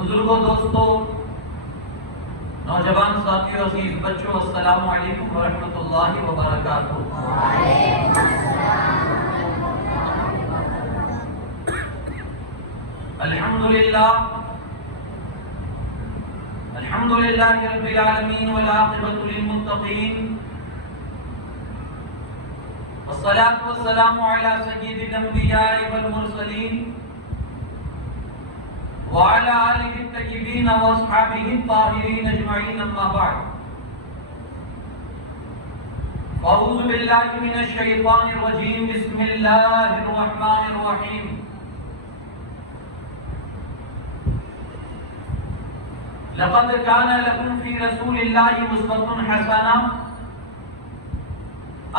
بزرگوں، دوستوں، نوجوان ساتھیوں، عزیز بچوں، السلام علیکم ورحمۃ اللہ وبرکاتہ۔ الحمدللہ رب العالمین والعاقبۃ للمتقین، والصلاة والسلام علی سید الانبیاء والمرسلین وعلى آلہ الطیبین واصحابہ الطاہرین اجمعین، اما بعد۔ اعوذ باللہ من الشیطان الرجیم، بسم اللہ الرحمن الرحیم۔ لقد كان لكم في رسول الله أسوة حسنة،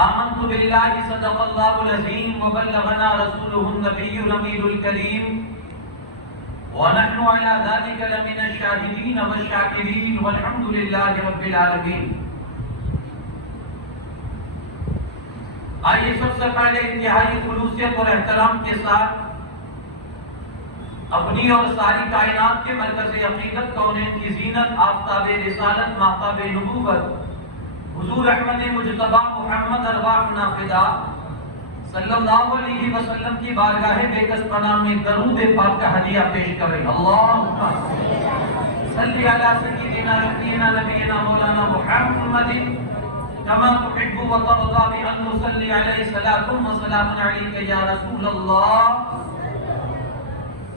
آمنت بالله صدق الله العظيم وبلغنا رسوله النبي الأمين الكريم ونحن على ذلك لمن الشاهدين والشاكرين والحمد لله رب العالمين۔ آئیے سب سے پہلے انتہائی خلوصیت اور احترام کے ساتھ اپنی اور ساری کائنات کے مرکز حقیقت کونین کی زینت، آفتاب رسالت، ماہتاب نبوت، حضور احمد مجتبی محمد ارواحنا فدا صلی اللہ علیہ وسلم کی بارگاہ بے کس پناہ میں درود پاک کا ہدیہ پیش کر رہے ہیں۔ اللہم صلی علی سیدنا نبینا مولانا محمد کما تحب و ترضى بأن نصلی علیہ صلاۃ و سلام علیک یا رسول اللہ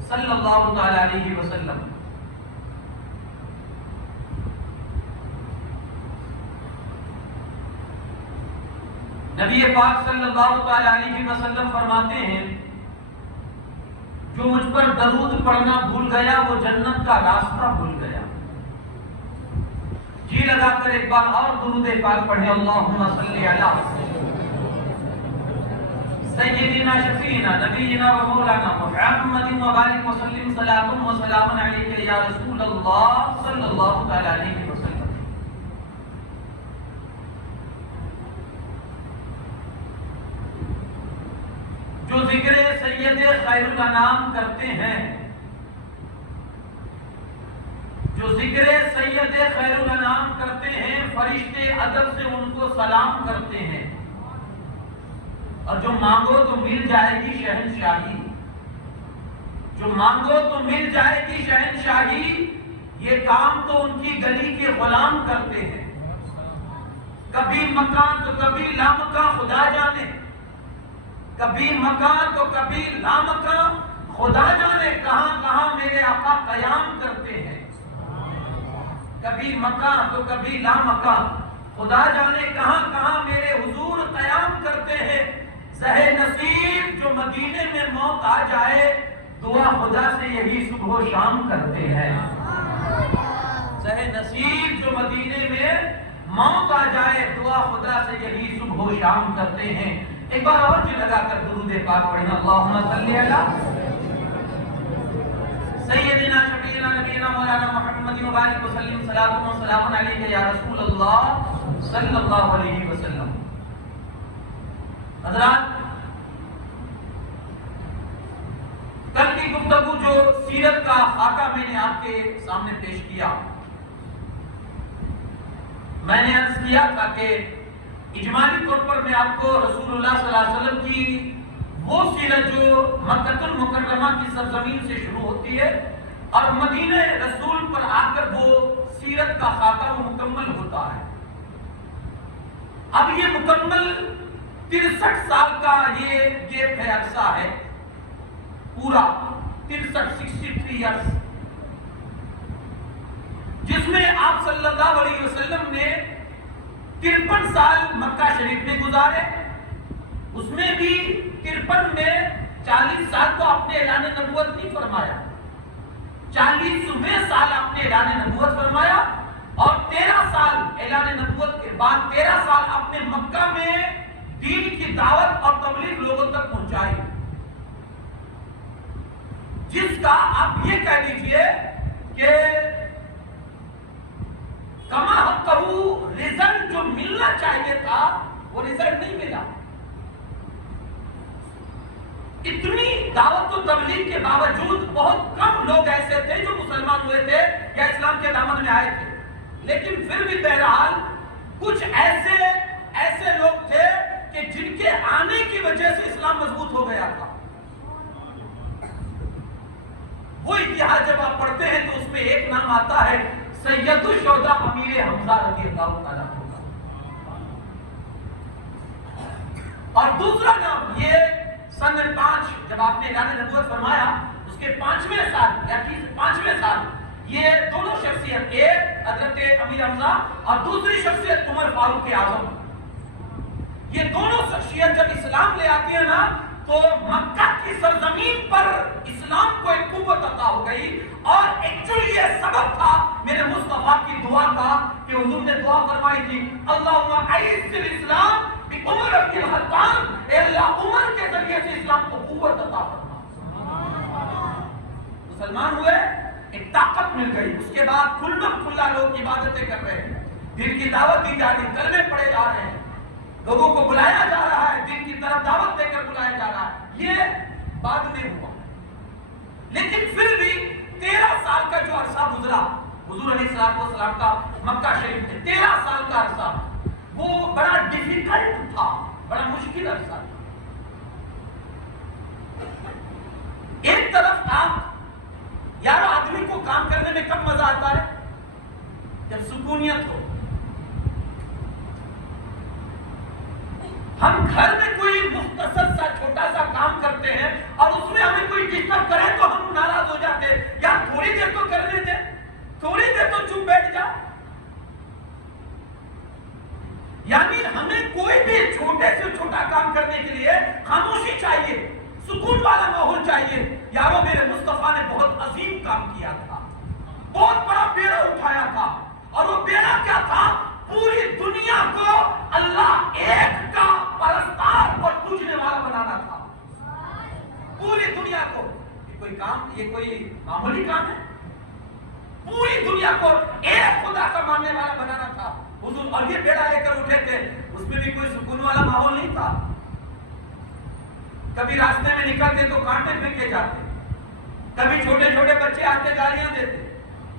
صلی اللہ تعالی علیہ وسلم۔ نبی پاک صلی اللہ تعالی علیہ وسلم فرماتے ہیں، جو مجھ پر درود پڑھنا بھول گیا وہ جنت کا راستہ بھول گیا۔ جی لگا کر ایک بار اور درود پاک پڑھیں، اللہم صلی علی سیدنا شفیعنا نبینا و مولانا محمد وبارک وسلم صلاۃ و سلام علیک یا رسول اللہ صلی اللہ تعالی علیہ وسلم۔ جو ذکر سید خیر الانام کرتے ہیں، جو ذکر سید خیر الانام کرتے ہیں، فرشتے ادب سے ان کو سلام کرتے ہیں، اور جو مانگو تو مل جائے گی شہنشاہی، جو مانگو تو مل جائے گی شہنشاہی، یہ کام تو ان کی گلی کے غلام کرتے ہیں۔ کبھی مکان تو کبھی لامکان خدا جانے، کبھی مکان تو کبھی لامکان خدا جانے، کہاں کہاں میرے آقا قیام کرتے ہیں۔ کبھی مکان تو کبھی لامکان خدا جانے، کہاں کہاں میرے حضور قیام کرتے ہیں۔ زہے نصیب جو مدینے میں موت آ جائے، دعا خدا سے یہی صبح و شام کرتے ہیں۔ زہے نصیب جو مدینے میں موت آ جائے، دعا خدا سے یہی صبح و شام کرتے ہیں۔ ایک بار اور جی لگا کر درود پاک پڑھیں، اللہم صلی علی سیدنا شفیعنا نبینا مولانا محمد وبارک وسلم صلاۃ و سلام علیک یا رسول اللہ صلی اللہ علیہ وسلم۔ حضرات، کل کی گفتگو جو سیرت کا خاکہ میں نے آپ کے سامنے پیش کیا، میں نے عرض کیا تھا کہ اجمالی طور پر میں آپ کو رسول اللہ صلی اللہ علیہ وسلم کی وہ سیرت جو مکہ المکرمہ کی سرزمین سے شروع ہوتی ہے اور مدینہ رسول پر آ کر وہ سیرت کا خاکہ وہ مکمل ہوتا ہے۔ اب یہ مکمل 63 سال کا یہ گیپ ہے، عرصہ ہے پورا 63 ایئرس، جس میں آپ صلی اللہ علیہ وسلم نے 53 سال مکہ شریف میں گزارے۔ اس میں بھی 53 میں 40 سال تو آپ نے اعلان نبوت نہیں فرمایا، 40ویں سال آپ نے اعلان نبوت فرمایا، اور 13 سال اعلان نبوت کے بعد 13 سال آپ نے مکہ میں دین کی دعوت اور تبلیغ لوگوں تک پہنچائی، جس کا آپ یہ کہہ لیجئے کہ کما حقہ رزلٹ جو ملنا چاہیے تھا وہ رزلٹ نہیں ملا۔ اتنی دعوت و تبلیغ کے باوجود بہت کم لوگ ایسے تھے جو مسلمان ہوئے زمانے میں آئے تھے، لیکن پھر بھی بہرحال کچھ ایسے لوگ تھے کہ جن کے آنے کی وجہ سے اسلام مضبوط ہو گیا تھا۔ وہ اتحاد جب آپ پڑھتے ہیں تو اس میں ایک نام آتا ہے سید الشہداء امیر حمزہ رضی اللہ تعالیٰ عنہ۔ اور دوسرا نام یہ سن 5 جب آپ نے اعلان نبوت فرمایا اس کے 5ویں سال یا 5ویں سال یہ دونوں شخصیت، ایک حضرت امیر حمزہ اور دوسری شخصیت عمر فاروق اعظم، یہ دونوں شخصیت جب اسلام لے آتی ہے نا تو مکہ کی سرزمین پر اسلام کو ایک قوت عطا ہو گئی۔ اور ایکچولی یہ سبب تھا میرے مصطفیٰ کی دعا کا کہ حضور نے دعا فرمائی تھی اللہم اعز الاسلام بعمر بن الخطاب، اے اللہ عمر کے ذریعے سے اسلام کو قوت عطا فرما۔ مسلمان ہوئے، ایک طاقت مل گئی، اس کے بعد کھلا لوگ عبادتیں کر رہے ہیں، دین کی دعوت دی جا رہی، کلمے پڑھے جا رہے ہیں، لوگوں کو بلایا جا رہا ہے، دین کی طرف دعوت دے کر بلایا جا رہا ہے۔ یہ بعد میں ہوا، لیکن پھر بھی 13 سال کا جو عرصہ گزرا حضور علیہ السلام کا مکہ شریف میں، 13 سال کا عرصہ وہ بڑا ڈیفیکلٹ تھا، بڑا مشکل عرصہ تھا۔ ایک طرف آپ یار آدمی کو کام کرنے میں کب مزہ آتا ہے؟ جب سکونیت ہو۔ ہم گھر میں کوئی مختصر سا چھوٹا سا کام کرتے ہیں اور اس میں ہمیں کوئی ڈسٹرب کرے تو ہم ناراض ہو جاتے ہیں، یار تھوڑی دیر تو کرنے دے، تھوڑی دیر تو چپ بیٹھ جا۔ یعنی ہمیں کوئی بھی چھوٹے سے چھوٹا کام کرنے کے لیے خاموشی چاہیے، سکون والا ماحول چاہیے۔ یارو میرے مصطفیٰ نے بہت عظیم کام کیا تھا، بہت بڑا بیڑا اٹھایا تھا، اور وہ بیڑا کیا تھا؟ پوری دنیا کو اللہ ایک کا پرستار اور پوجنے والا بنانا تھا، پوری دنیا کو۔ یہ کوئی معمولی کام ہے؟ پوری دنیا کو ایک خدا کا ماننے والا بنانا تھا حضور، اور یہ بیڑا لے کر اٹھے تھے، اس میں بھی کوئی سکون والا ماحول نہیں تھا۔ کبھی راستے میں نکلتے تو کانٹے پھینکے جاتے، کبھی چھوٹے چھوٹے بچے آتے گالیاں دیتے،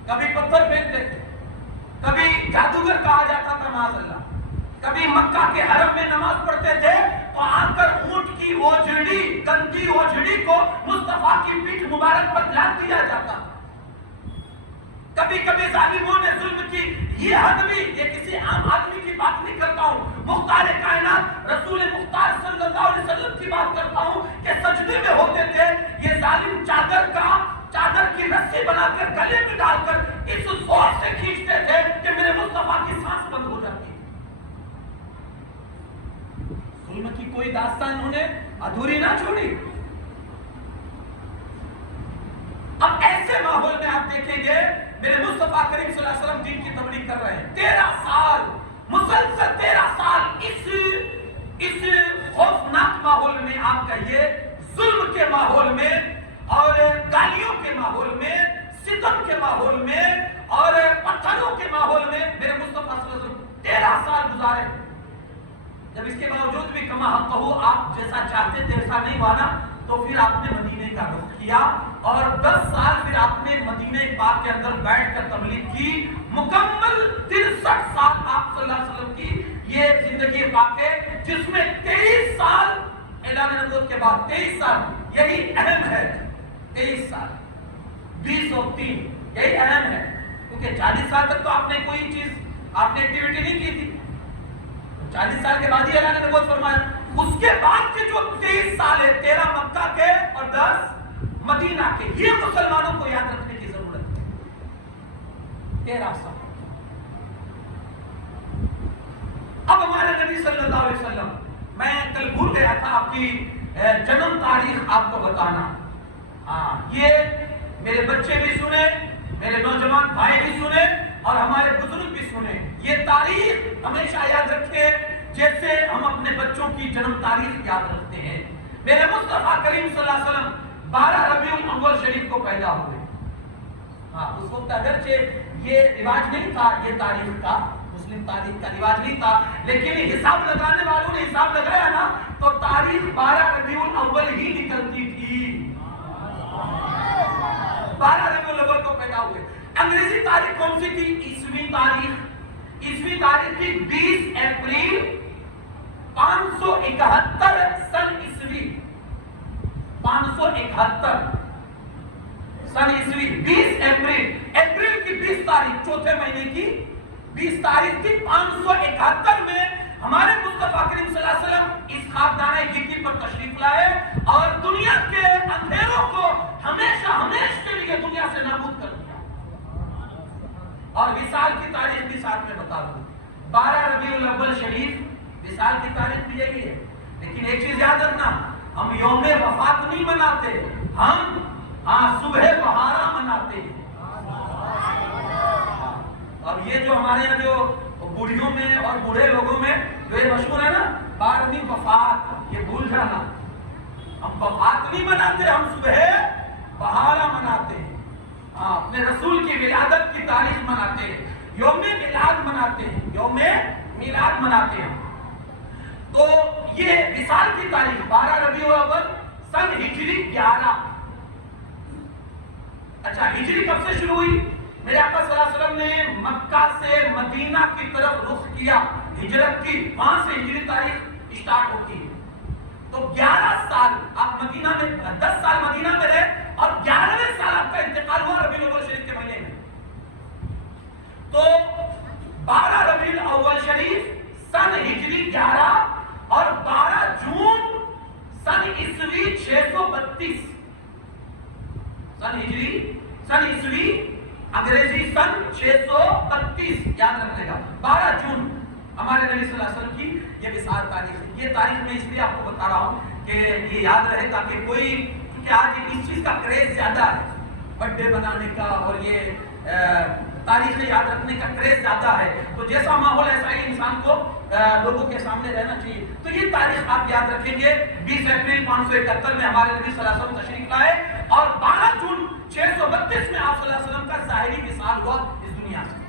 کبھی پتھر پھینکتے تھے، کبھی جادوگر کہا جاتا تھا معاذ اللہ، کبھی مکہ کے حرم میں نماز پڑھتے تھے تو آ کر اونٹ کی اوجھڑی، گندی اوجھڑی کو مصطفیٰ کی پیٹھ مبارک پر لاد دیا جاتا تھا۔ کبھی کبھی ظالموں نے ظلم کی، یہ حد بھی، یہ کسی عام آدمی کی بات نہیں کرتا ہوں، مختار کائنات رسول مختار صلی اللہ علیہ وسلم کی بات کرتا ہوں کہ سجدے میں ہوتے تھے، یہ ظالم چادر کی رسی بنا کر گلے میں ڈال کر اس زور سے کھینچتے تھے کہ میرے مصطفیٰ کی سانس بند ہو جاتی۔ ظلم کی کوئی داستان انہوں نے ادھوری نہ چھوڑی۔ اب ایسے ماحول میں آپ دیکھیں گے میرے مصطفیٰ کریم صلی اللہ علیہ وسلم دین کی تبلیغ کر رہے ہیں، 13 سال مسلسل 13 سال اس خوفناک ماحول میں، آپ کہیے ظلم کے ماحول میں اور گالیوں کے ماحول میں، ستم کے ماحول میں اور پتھروں کے ماحول میں میرے مصطفیٰ صلی اللہ علیہ وسلم 13 سال گزارے۔ جب اس کے باوجود بھی کما حقہ آپ جیسا چاہتے تھے ایسا نہیں مانا تو پھر آپ نے مدینے کا رخ کیا، اور 10 سال پھر آپ نے مدینے پاک کے اندر بیٹھ کر تبلیغ کی۔ مکمل 63 سال آپ صلی اللہ علیہ وسلم کی یہ زندگی پاک ہے، جس میں 23 سال اعلان نبوت کے بعد 23 سال یہی اہم ہے، 23 سال 20 اور 3 یہی اہم ہے، کیونکہ 40 سال تک تو آپ نے کوئی چیز، آپ نے ایکٹیویٹی نہیں کی تھی، 40 سال کے بعد ہی اعلان نبوت فرمایا۔ اس کے بعد کے جو 23 سال ہے، 13 مکہ کے اور 10 مدینہ کے، یہ مسلمانوں کو یاد رکھنے کی ضرورت ہے، 13 سال۔ اب ہمارے نبی صلی اللہ علیہ وسلم، میں کل بھول گیا تھا آپ کی جنم تاریخ آپ کو بتانا، یہ میرے بچے بھی سنے، میرے نوجوان بھائی بھی سنے اور ہمارے بزرگ بھی سنے، یہ تاریخ ہمیشہ یاد رکھے جیسے ہم اپنے بچوں کی جنم تاریخ یاد رکھتے ہیں۔ میرے مصطفیٰ کریم صلی اللہ علیہ وسلم 12 ربیع الاول شریف کو پیدا ہوئے۔ اس وقت اگرچہ یہ رواج نہیں تھا، یہ تاریخ کا، مسلم تاریخ کا رواج نہیں تھا، لیکن حساب لگانے والوں نے حساب لگایا نا تو تاریخ 12 ربیع الاول ہی نکلتی تھی، 12 ربیع الاول کو پیدا ہوئے۔ انگریزی تاریخ کون سی تھی؟ عیسوی تاریخ تھی 20 اپریل 571 سن عیسوی، 571 سن عیسوی، 20 اپریل کی 20 تاریخ، چوتھے مہینے کی 20 تاریخ تھی 571 میں ہمارے مصطفیٰ کریم صلی اللہ علیہ وسلم اس خاکدانِ گیتی پر تشریف لائے اور دنیا کے اندھیروں کو ہمیشہ کے لیے دنیا سے نابود کر دیا۔ اور وصال کی تاریخ بھی ساتھ میں بتا دوں، 12 ربیع الاول شریف وصال کی تاریخ بھی یہی ہے۔ لیکن ایک چیز یاد رکھنا، ہم یوم وفات نہیں مناتے، ہم صبح بہارا مناتے ہیں۔ اور یہ جو ہمارے یہاں جو بوڑھیوں میں اور بوڑھے لوگوں میں جو یہ مشہور ہے نا 12ویں وفات، یہ بھول جانا، ہم وفات نہیں مناتے، ہم صبح بہارا مناتے ہیں، اپنے رسول کی ولادت کی تاریخ مناتے ہیں، یوم میلاد مناتے ہیں، یوم میلاد مناتے ہیں۔ تو یہ وصال کی تاریخ 12 ربیع الاول سن ہجری 11۔ اچھا، ہجری کب سے شروع ہوئی؟ میرے آقا صلی اللہ علیہ وسلم نے مکہ سے مدینہ کی طرف رخ کیا، ہجرت کی، وہاں سے ہجری تاریخ اسٹارٹ ہوتی ہے۔ تو 11 سال آپ مدینہ میں، 10 سال مدینہ میں رہے اور 11ویں سال آپ کا انتقال ہوا ربیع الاول شریف کے مہینے میں۔ تو 12 ربیع الاول شریف سن ہجری 11 اور 12 جون سن عیسوی 632، سن ہجری، سن عیسوی، انگریزی سن 632 یاد رکھنے گا۔ 12 جون ہمارے نبی صلی اللہ علیہ وسلم کی یہ وصال تاریخ ہے۔ یہ تاریخ میں اس لیے آپ کو بتا رہا ہوں کہ یہ یاد رہے تاکہ کوئی، کیونکہ آج اس چیز کا کریز زیادہ ہے، برتھ ڈے بنانے کا اور یہ تاریخیں یاد رکھنے کا کریز زیادہ ہے، تو جیسا ماحول ایسا ہی انسان کو لوگوں کے سامنے رہنا چاہیے۔ تو یہ تاریخ آپ یاد رکھیں گے، 20 اپریل 571 میں ہمارے نبی صلی اللہ علیہ وسلم تشریف لائے اور 12 جون 632 میں آپ صلی اللہ علیہ وسلم کا ظاہری وصال ہوا اس دنیا سے۔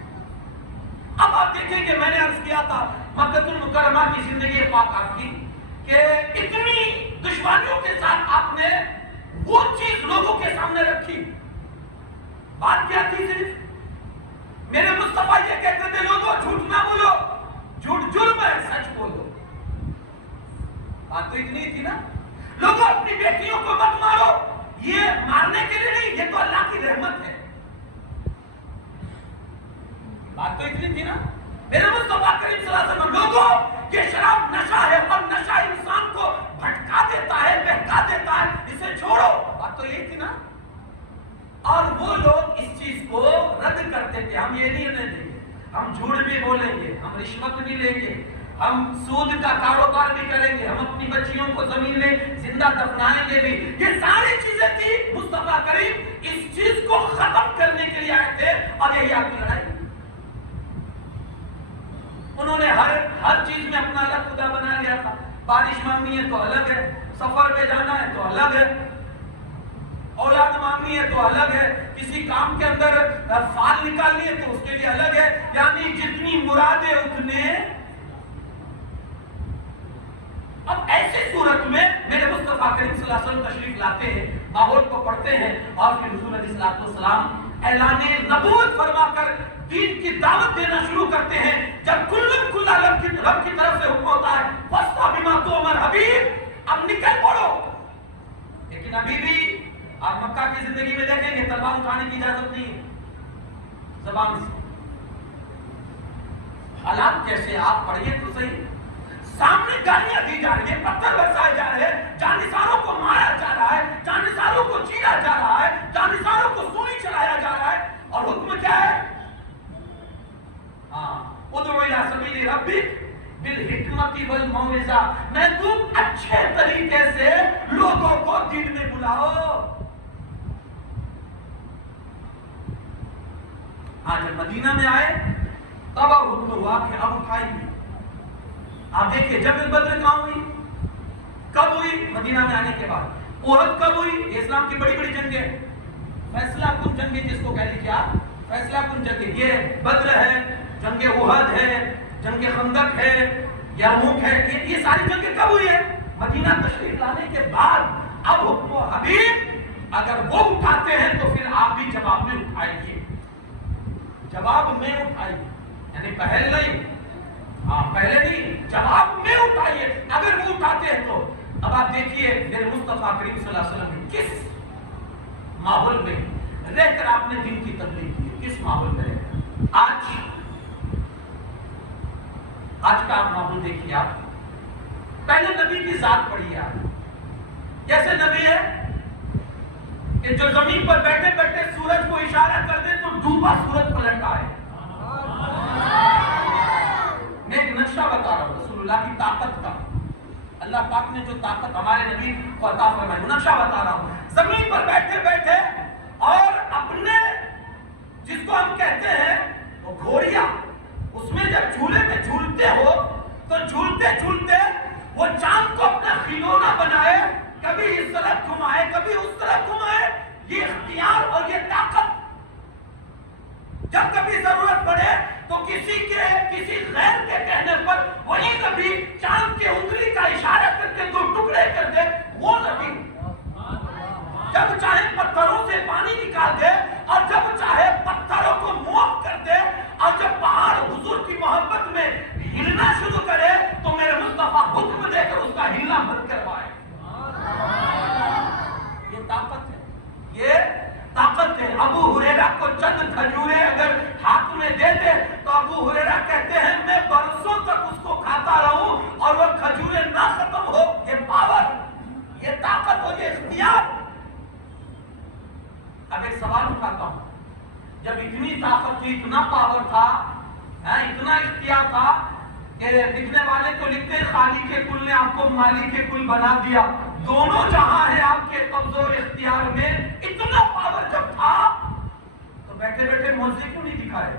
اب آپ دیکھیں کہ میں نے عرض کیا تھا مکہ المکرمہ کی زندگی پاک آپ کی کہ اتنی دشواریوں کے ساتھ آپ نے وہ چیز لوگوں کے سامنے رکھی۔ بات کیا تھی؟ صرف میرے مصطفیٰ یہ کہتے تھے لوگوں جھوٹ نہ بولو، جھوٹ جرم ہے، سچ بولو۔ بات تو اتنی تھی نا، لوگوں اپنی بیٹیوں کو مت مارو، یہ مارنے کے لیے نہیں، یہ تو اللہ کی رحمت ہے۔ بات تو اتنی تھی نا، میرے مصطفیٰ کریم صلی اللہ علیہ وسلم، لوگوں یہ شراب نشہ ہے اور نشہ انسان کو بھٹکا دیتا ہے، بہکا دیتا ہے، اسے چھوڑو۔ بات تو یہی تھی نا۔ اور وہ لوگ اس چیز کو رد کرتے تھے، ہم یہ نہیں دیں گے، ہم جھوٹ بھی بولیں گے، ہم رشوت بھی لیں گے، ہم سود کا کاروبار بھی کریں گے، ہم اپنی بچیوں کو زمین میں زندہ دفنائیں گے بھی۔ یہ ساری چیزیں تھی، مصطفیٰ کریم اس چیز کو ختم کرنے کے لیے آئے تھے اور یہی آپ کی لڑائی۔ انہوں نے ہر چیز میں اپنا الگ خدا بنا لیا تھا۔ بارش مانگنی ہے تو الگ ہے، سفر پہ جانا ہے تو الگ ہے، اولاد مانگنی ہے تو الگ ہے، کسی کام کے اندر فال نکالنی ہے تو اس کے لیے الگ ہے، یعنی جتنی مرادیں اتنے۔ اب ایسی صورت میں میرے مصطفیٰ کریم صلی اللہ علیہ وسلم تشریف لاتے ہیں، ماحول کو پڑھتے ہیں اور پھر حضور علیہ السلام اعلان نبوت فرما کر دین کی دعوت دینا شروع کرتے ہیں۔ جب کل رب کی طرف سے حکم ہوتا ہے فَاسْتَعْ بِمَا تُؤْمَرْ حبیب، اب نکل پڑو۔ لیکن ابھی بھی آپ مکہ کی زندگی میں دیکھیں گے تلوار اٹھانے کی اجازت نہیں ہے زبان سے۔ حالات کیسے آپ پڑھیے تو صحیح، سامنے گالیاں دی جا رہی ہیں، پتھر برسائے جا رہے ہیں، جانثاروں کو مارا جا رہا ہے، جانثاروں کو چیرا جا رہا ہے، جانثاروں کو سولی چلایا جا رہا ہے، اور حکم کیا ہے؟ ادعو الی سبیل ربک بالحکمت والموعظہ، میں تم اچھے طریقے سے لوگوں کو دین میں بلاؤ۔ جب مدینہ میں آئے تب اب حکم ہوا کہ اب اٹھائیے۔ آپ دیکھیے جنگ بدر کہاں ہوئی؟ کب ہوئی؟ مدینہ میں آنے کے بعد۔ احد کب ہوئی؟ اسلام کی بڑی بڑی جنگیں، فیصلہ کن جنگیں جس کو کہہ لیجیے آپ، فیصلہ کن جنگیں، یہ بدر ہے، جنگ احد ہے، جنگ خندق ہے، یرموک ہے، یہ ساری جنگیں کب ہوئی ہے؟ مدینہ تشریف لانے کے بعد۔ اب حکم، حبیب اگر وہ اٹھاتے ہیں تو پھر آپ بھی جواب میں اٹھائیے۔ جواب میں اٹھائیے، یعنی پہل نہیں، ہاں پہلے نہیں، جواب میں اٹھائیے۔ اگر وہ اٹھاتے ہیں تو اب آپ دیکھیے میرے مصطفیٰ کریم صلی اللہ علیہ وسلم نے کس ماحول میں رہ کر آپ نے دین کی تبلیغ کی، کس ماحول میں رہ کر۔ آج کا آپ ماحول دیکھیے، آپ پہلے نبی کی ذات پڑھیے، آپ کیسے نبی ہے کہ جو زمین پر بیٹھے بیٹھے سورج کو اشارہ کر دے تو ڈوبا سورج پلٹ آئے۔ میں ایک نقشہ بتا رہا ہوں رسول اللہ کی طاقت کا، اللہ پاک نے جو طاقت ہمارے نبی کو عطا فرمائی، وہ نقشہ بتا رہا ہوں۔ زمین پر بیٹھے بیٹھے اور اپنے جس کو ہم کہتے ہیں وہ گھوڑیا، اس میں جب جھولے میں جھولتے ہو تو جھولتے جھولتے وہ چاند کو اپنا کھلونا بنائے، کبھی اس طرف گھمائے کبھی اس طرف گھمائے۔ یہ اختیار اور یہ طاقت، جب کبھی ضرورت پڑے تو کسی غیر کے کہنے پر وہی نبی چاند کے انگلی کا اشارہ کر کے دو ٹکڑے کر دے، وہ نبی جب چاہے پتھروں سے پانی نکال دے اور جب چاہے پتھروں کو معاف کر دے، اور جب پہاڑ حضور کی محبت میں ہلنا شروع کرے تو میرے مصطفیٰ حکم دے کر اس کا ہلنا بند کروائے۔ یہ طاقت ہے، یہ طاقت ہے۔ ابو ہریرہ کو چند کھجوریں اگر ہاتھ میں دیتے تو ابو ہریرہ کہتے ہیں میں برسوں تک اس کو کھاتا رہوں اور وہ کھجوریں نہ ختم ہو۔ یہ پاور، یہ طاقت اور یہ اختیار۔ اب ایک سوال اٹھاتا ہوں، جب اتنی طاقت تھی، اتنا پاور تھا، اتنا اختیار تھا کہ لکھنے والے تو لکھتے ہیں خالی کے کل نے آپ کو مالی کے کل بنا دیا، دونوں جہاں ہے آپ کے قبض اور اختیار میں، اتنا پاور جب تھا تو بیٹھے بیٹھے معجزے کیوں نہیں دکھائے؟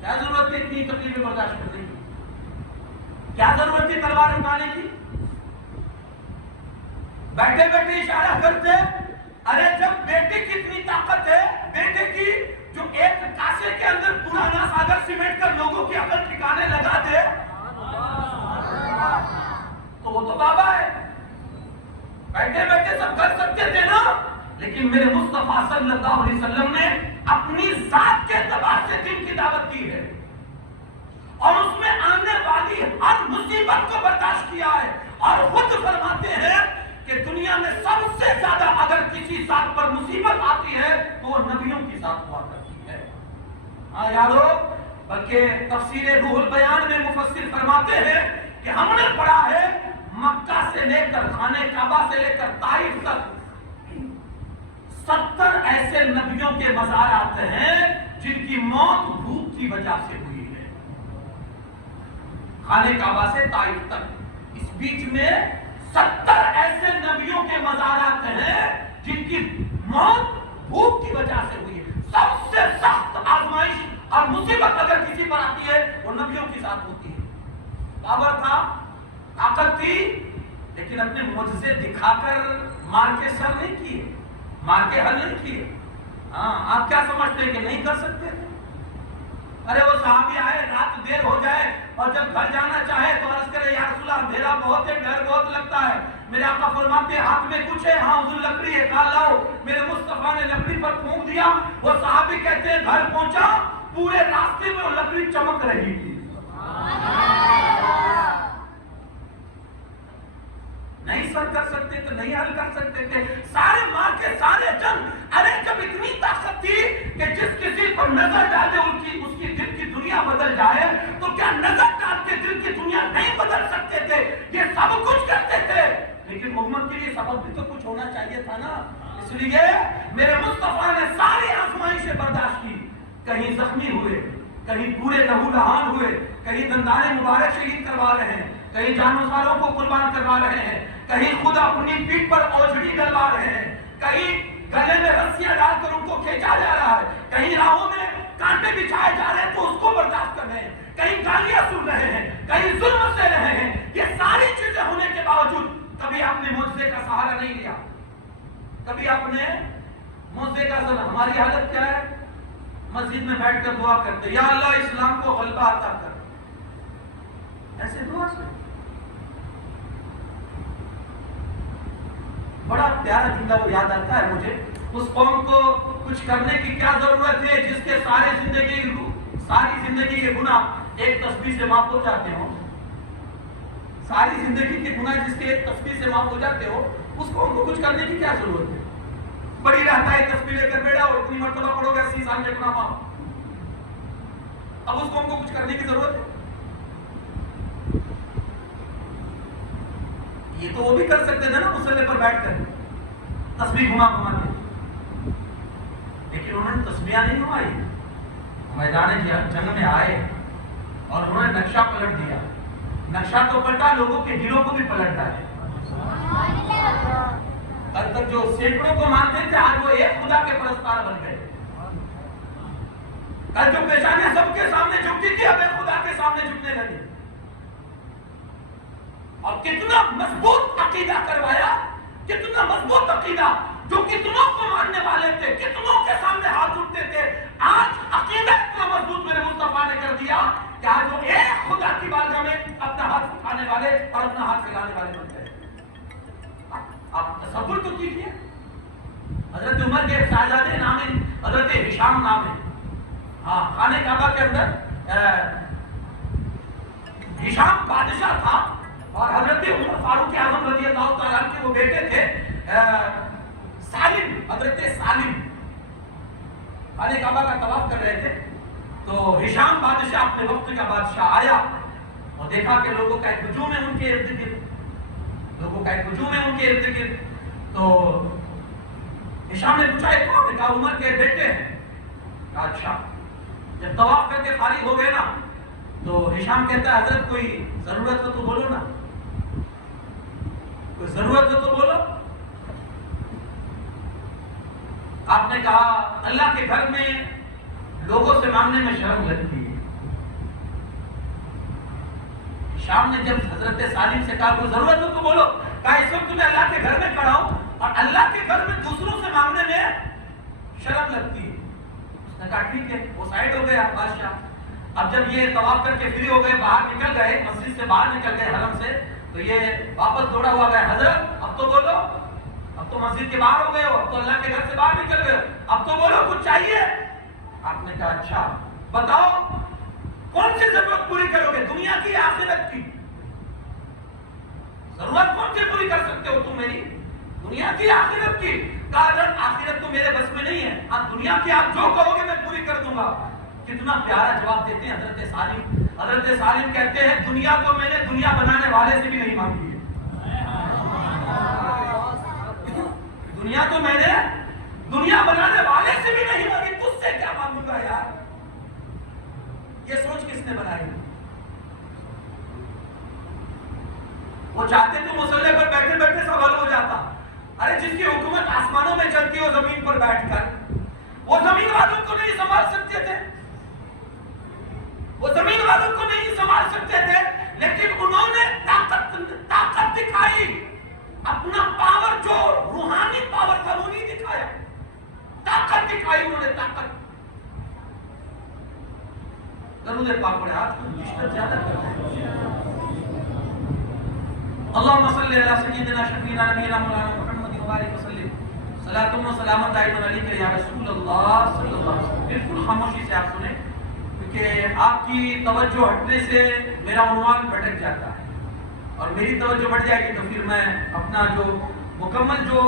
کیا ضرورت ہے اتنی تکلیفیں برداشت کرنے کی؟ کیا ضرورت ہے تلوار اٹھانے کی؟ بیٹھے بیٹھے اشارہ کرتے۔ ارے جب بیٹے کی اتنی طاقت ہے، بیٹے کی جو ایک کاسے کے اندر پرانا ساگر سمیٹ کر لوگوں کی عقل ٹھکانے لگا دے تو وہ تو بابا ہے، بیٹھے بیٹھے سب کر سکتے تھے نا۔ لیکن میرے مصطفیٰ صلی اللہ علیہ وسلم نے اپنی ذات کے اعتبار سے دین کی دعوت دی ہے اور اس میں آنے والی ہر مصیبت کو برداشت کیا ہے، اور خود فرماتے ہیں کہ دنیا میں سب سے زیادہ اگر کسی ذات پر مصیبت آتی ہے تو وہ نبیوں کی ذات ہوا کرتی ہے۔ ہاں یارو، بلکہ تفسیر روح البیان میں مفسر فرماتے ہیں کہ ہم نے پڑھا ہے مکہ سے لے کر خانہ کعبہ سے لے کر طائف تک 70 ایسے نبیوں کے مزارات ہیں جن کی موت بھوک کی وجہ سے ہوئی ہے، خانہ کعبہ سے طائف تک۔ اس بیچ میں 70 ایسے نبیوں کے مزارات ہیں جن کی موت بھوک کی وجہ سے ہوئی ہے۔ سب سے سخت آزمائش اور مصیبت اگر کسی پر آتی ہے وہ نبیوں کے ساتھ ہوتی ہے۔ پاور تھا، طاقت تھی، لیکن اپنے معجزے دکھا کر مار کے سر نہیں کیے، مار کے حل نہیں کیے۔ آپ کیا سمجھتے ہیں کہ نہیں کر سکتے؟ ارے وہ صحابی آئے، رات دیر ہو جائے اور جب گھر جانا چاہے تو عرض کرے یا رسول اللہ اندھیرا بہت ہے، ڈر بہت لگتا ہے۔ میرے آقا فرماتے ہیں ہاتھ میں کچھ ہے؟ ہاں حضور لکڑی ہے، کہا لاؤ۔ میرے مصطفیٰ نے لکڑی پر پھونک دیا، وہ صحابی کہتے ہیں گھر پہنچا، پورے راستے میں وہ لکڑی چمک رہی تھی۔ نہیں سر کر سکتے تو نہیں حل کر سکتے تھے، سارے مار کے سارے جنگ۔ ارے جب اتنی طاقت تھی کہ جس کسی پر نظر ڈالے اس کی دل کی دنیا بدل جائے، تو کیا نظر ڈال کے دل کی دنیا نہیں بدل سکتے تھے؟ یہ سب کچھ کرتے تھے، لیکن امت کے لیے سبب بھی تو کچھ ہونا چاہیے تھا نا۔ اس لیے میرے مصطفیٰ نے ساری آزمائشیں برداشت کی، کہیں زخمی ہوئے، کہیں پورے لہو لہان ہوئے، کہیں دندان مبارک شہید کروا رہے ہیں، کہیں جانوں ساروں کو قربان کروا رہے ہیں، کہیں خود اپنی پیٹھ پر اوجھڑی ڈلوا رہے ہیں، کہیں گلے میں رسیاں ڈال کر ان کو کھینچا جا رہا ہے، کہیں راہوں میں کانٹے بچھائے جا رہے ہیں تو اس کو برداشت کر رہے ہیں، کہیں گالیاں سن رہے ہیں، کہیں ظلم سے رہے ہیں۔ یہ ساری چیزیں ہونے کے باوجود کبھی آپ نے معجزے کا سہارا نہیں لیا، کبھی آپ نے معجزے کا سہارا۔ ہماری حالت کیا ہے؟ مسجد میں بیٹھ کر دعا کرتے یا اللہ اسلام کو غلبہ عطا کر، ایسے دعا سے بڑا پیارا جملہ وہ یاد آتا ہے مجھے۔ اس قوم کو کچھ کرنے کی کیا ضرورت ہے جس کے ساری زندگی کے گناہ ایک تسبیح سے معاف ہو جاتے ہو؟ ساری زندگی کے گناہ جس کے ایک تسبیح سے معاف ہو جاتے ہو، اس کو ان کو کچھ کرنے کی کیا ضرورت ہے؟ بڑی رہتا ہے تسبیح لے کر بیٹھا ہو، اتنی مرتبہ پڑھو گے 80 سال کے گناہ معاف، اب اس کو ان کو کچھ کرنے کی ضرورت ہے؟ یہ تو وہ بھی کر سکتے تھے نا مصلی پر بیٹھ کر تسبیح گھما کے، لیکن انہوں نے تسبیح نہیں گھمائی، میدان جنگ میں آئے اور انہوں نے نقشہ پلٹ دیا، نقشہ تو پلٹا، لوگوں کے دلوں کو بھی پلٹ ڈالے۔ کل تک جو سینکڑوں کو مانتے تھے آج وہ ایک خدا کے پرستار بن گئے، کل جو پیشانیاں سب کے سامنے جھکتی تھی اب ایک خدا کے سامنے جھکنے لگے، اور کتنا مضبوط عقیدہ کروایا، کتنا مضبوط عقیدہ جو کتنوں کو ماننے والے تھے، کتنوں کے سامنے ہاتھ اٹھتے تھے، آج عقیدہ اتنا مضبوط میرے مصطفیٰ نے کر دیا کہ آج وہ ایک خدا کی بارگاہ میں اپنا ہاتھ اٹھانے والے اور اپنا ہاتھ پھیلانے والے بن گئے۔ آپ تصور تو کیجیے، حضرت عمر کے شہزادے نام ہے حضرت ہشام نام ہے، ہاں خانہ کعبہ کے اندر ہشام بادشاہ تھا، اور حضرت عمر فاروق اعظم رضی اللہ تعالیٰ عنہ کے وہ بیٹے تھے سالم، حضرت سالم خانہ کعبہ کا طواف کر رہے تھے، تو ہشام بادشاہ اپنے وقت کا بادشاہ آیا اور دیکھا کہ لوگوں کا ایک ہجوم ہے ان کے ارد گرد، تو ہشام نے پوچھا ہے کون؟ کہا عمر کے بیٹے ہیں۔ کہا اچھا، جب طواف کر کے فارغ ہو گئے نا تو ہشام کہتا ہے حضرت کوئی ضرورت ہو تو بولو نا، کوئی ضرورت ہو تو بولو۔ آپ نے کہا اللہ کے گھر میں لوگوں سے مانگنے میں شرم لگتی ہے۔ شام نے جب حضرت سالم سے کہا کوئی ضرورت ہو تو بولو، کہا اس وقت میں اللہ کے گھر میں کھڑا ہوں اور اللہ کے گھر میں دوسروں سے مانگنے میں شرم لگتی ہے۔ اس نے کہا ٹھیک ہے، وہ سائڈ ہو گیا بادشاہ۔ اب جب یہ طواف کر کے فری ہو گئے، باہر نکل گئے، مسجد سے باہر نکل گئے حرم سے، تو یہ واپس دوڑا ہوا گیا، حضرت اب تو بولو، اب تو مسجد کے باہر ہو گئے ہو، اب تو اللہ کے گھر سے باہر نکل گئے ہو، اب تو بولو کچھ چاہیے۔ آپ نے کہا اچھا بتاؤ کون سی ضرورت پوری کرو گے، دنیا کی یا آخرت کی؟ ضرورت کون سی پوری کر سکتے ہو تم میری، دنیا کی یا آخرت کی؟ کہا حضرت آخرت تو میرے بس میں نہیں ہے، آپ دنیا کی آپ جو کہو گے میں پوری کر دوں گا۔ کتنا پیارا جواب دیتے ہیں حضرت سالم۔ حضرت سالم کہتے ہیں دنیا تو میں نے دنیا بنانے والے سے بھی نہیں مانگی ہے، دنیا تو میں نے دنیا بنانے والے سے بھی نہیں مانگی، تجھ سے کیا مانگوں گا یار؟ یہ سوچ کس نے بنائی؟ وہ چاہتے تو مصلی پر بیٹھے بیٹھے سب حل ہو جاتا، ارے جس کی حکومت آسمانوں میں چلتی ہو زمین پر بیٹھ کر، وہ زمین والوں کو نہیں سنبھال سکتے تھے، وہ زمین والوں کو نہیں سنبھال سکتے تھے، لیکن انہوں نے طاقت دکھائی، اپنا پاور جو روحانی پاور تھا وہ نہیں دکھایا، طاقت دکھائی انہوں نے، طاقت۔ درود پاک پڑھے، آج کو مشکل زیادہ کرتے ہیں۔ اللہم صلی علی سیدنا شفیعنا نبینا مولانا محمد وبارک وسلم، صلاۃ و سلام دائما علیک یا رسول اللہ صلی اللہ علیہ وسلم۔ بالکل خاموشی سے آپ سنیں، کیونکہ آپ کی توجہ ہٹنے سے میرا عنوان بھٹک جاتا ہے، اور میری توجہ بڑھ جائے گی تو پھر میں اپنا جو مکمل جو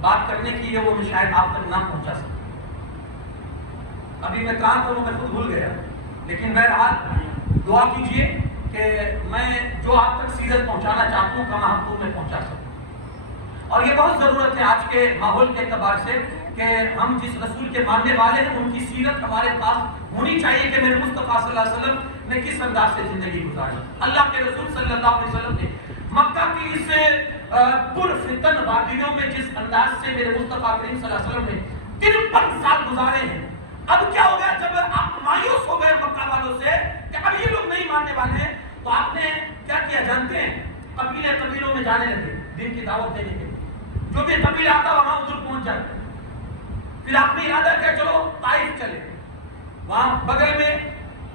بات کرنے کی ہے وہ میں شاید آپ تک نہ پہنچا سکوں۔ ابھی میں کہاں تھا وہ میں خود بھول گیا، لیکن بہرحال دعا کیجئے کہ میں جو آپ تک سیرت پہنچانا چاہتا ہوں کما حقوق میں پہنچا سکوں۔ اور یہ بہت ضرورت ہے آج کے ماحول کے اعتبار سے کہ ہم جس رسول کے ماننے والے ہیں ان کی سیرت ہمارے پاس ہونی چاہیے کہ میرے مصطفیٰ صلی اللہ علیہ وسلم نے کس انداز سے زندگی گزاری۔ اللہ کے رسول صلی اللہ علیہ وسلم نے مکہ کی اس پرفتن وادیوں میں جس انداز سے میرے مصطفیٰ کریم صلی اللہ علیہ وسلم نے 53 سال گزارے ہیں، اب کیا ہو گیا جب آپ مایوس ہو گئے مکہ والوں سے کہ اب یہ لوگ نہیں ماننے والے ہیں، تو آپ نے کیا کیا جانتے ہیں؟ قبیلوں میں جانے لگے دین کی دعوت دینے کے لیے، جو بھی قبیلہ آتا وہاں حضور پہنچ جاتے۔ پھر آپ نے ارادہ کیا چلو طائف چلے، وہاں بغل میں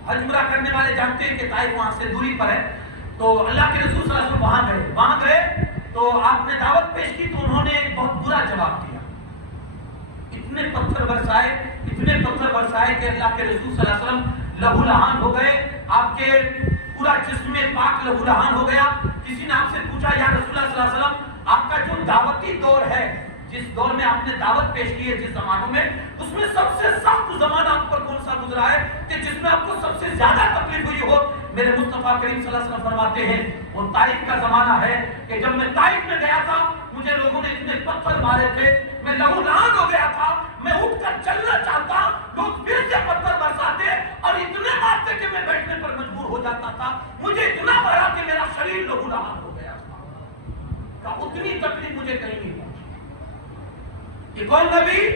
حج عمرہ کرنے والے جانتے ہیں کہ طائف وہاں سے دوری پر ہے، تو اللہ کے رسول صلی اللہ علیہ وسلم وہاں گئے تو آپ نے دعوت پیش کی تو انہوں نے ایک بہت برا جواب دیا، اتنے پتھر برسائے کہ اللہ کے رسول صلی اللہ علیہ وسلم لہو لہان ہو گئے، آپ کے پورا جسم پاک لہو لہان ہو گیا۔ کسی نے آپ سے پوچھا یا رسول اللہ صلی اللہ علیہ وسلم آپ کا جو دعوتی دور ہے، جس دور میں آپ نے دعوت پیش کی ہے، جس زمانوں میں، اس میں سب سے سخت زمانہ آپ پر کون سا گزرا ہے کہ جس میں آپ کو سب سے زیادہ تکلیف ہوئی ہو؟ میرے مصطفیٰ کریم صلی اللہ علیہ وسلم فرماتے ہیں وہ طائف کا زمانہ ہے کہ جب میں طائف میں گیا تھا مجھے لوگوں نے اتنے پتھر مارے تھے، میں لہو لہان ہو گیا تھا، میں اٹھ کر چلنا چاہتا، لوگ پھر سے پتھر برساتے اور اتنے مارتے کہ میں بیٹھنے پر مجبور ہو جاتا تھا، مجھے اتنا مارا کہ میرا شریر لہو لہان ہو گیا تھا، اتنی تکلیف مجھے کہیں نہیں پہنچی۔ یہ کون نبی؟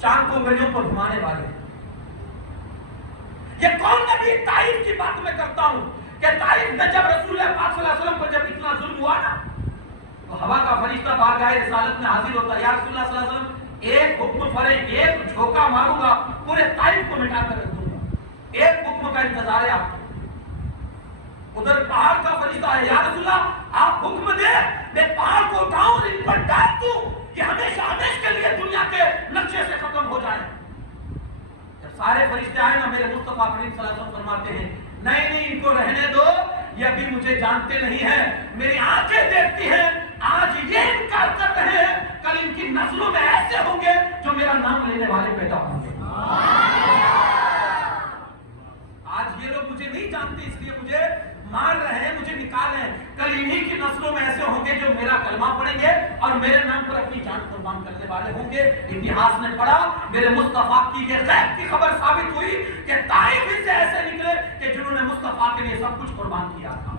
چاند کو انگلیوں پر گھمانے والے۔ یہ کون نبی؟ طائف کی بات میں کرتا ہوں کہ طائف میں جب رسول اللہ پاک صلی اللہ علیہ وسلم پر جب اتنا ظلم ہوا نا، تو ہوا کا فرشتہ بارگاہ رسالت میں حاضر ہوتا ہے، یا رسول اللہ صلی اللہ علیہ وسلم ایک حکم فرے، ایک جھوکا ماروں گا پورے طائف کو مٹا کر رکھ دوں گا، ایک حکم کا انتظار ہے آپ کو۔ ادھر پہاڑ کا فرشتہ ہے، یا رسول اللہ آپ حکم دے میں پہاڑ کو اٹھاؤں اور ان پر ڈال دوں کہ ہمیشہ ہمیشہ کے لیے دنیا کے نقشے سے ختم ہو جائے۔ جب سارے فرشتے آئے نا، میرے مصطفیٰ کریم صلی اللہ علیہ وسلم فرماتے ہیں نہیں ان کو رہنے دو، یہ ابھی مجھے جانتے نہیں ہیں، میری آنکھیں دیکھتی ہیں، آج یہ انکار کر رہے ہیں، کل ان کی نسلوں میں ایسے ہوں گے جو میرا نام لینے والے پیدا ہوں گے۔ آج یہ لوگ مجھے نہیں جانتے اس لیے مجھے مار رہے ہیں، مجھے نکال رہے ہیں، کل انہی کی نسلوں میں ایسے ہوں گے جو میرا کلمہ پڑھیں گے اور میرے نام پر اپنی جان قربان کرنے والے ہوں گے۔ اتہاس نے پڑھا، میرے مصطفیٰ کی یہ غیب کی خبر ثابت ہوئی کہ طائف سے ایسے نکلے کہ جنہوں نے مصطفیٰ کے لیے سب کچھ قربان کیا تھا۔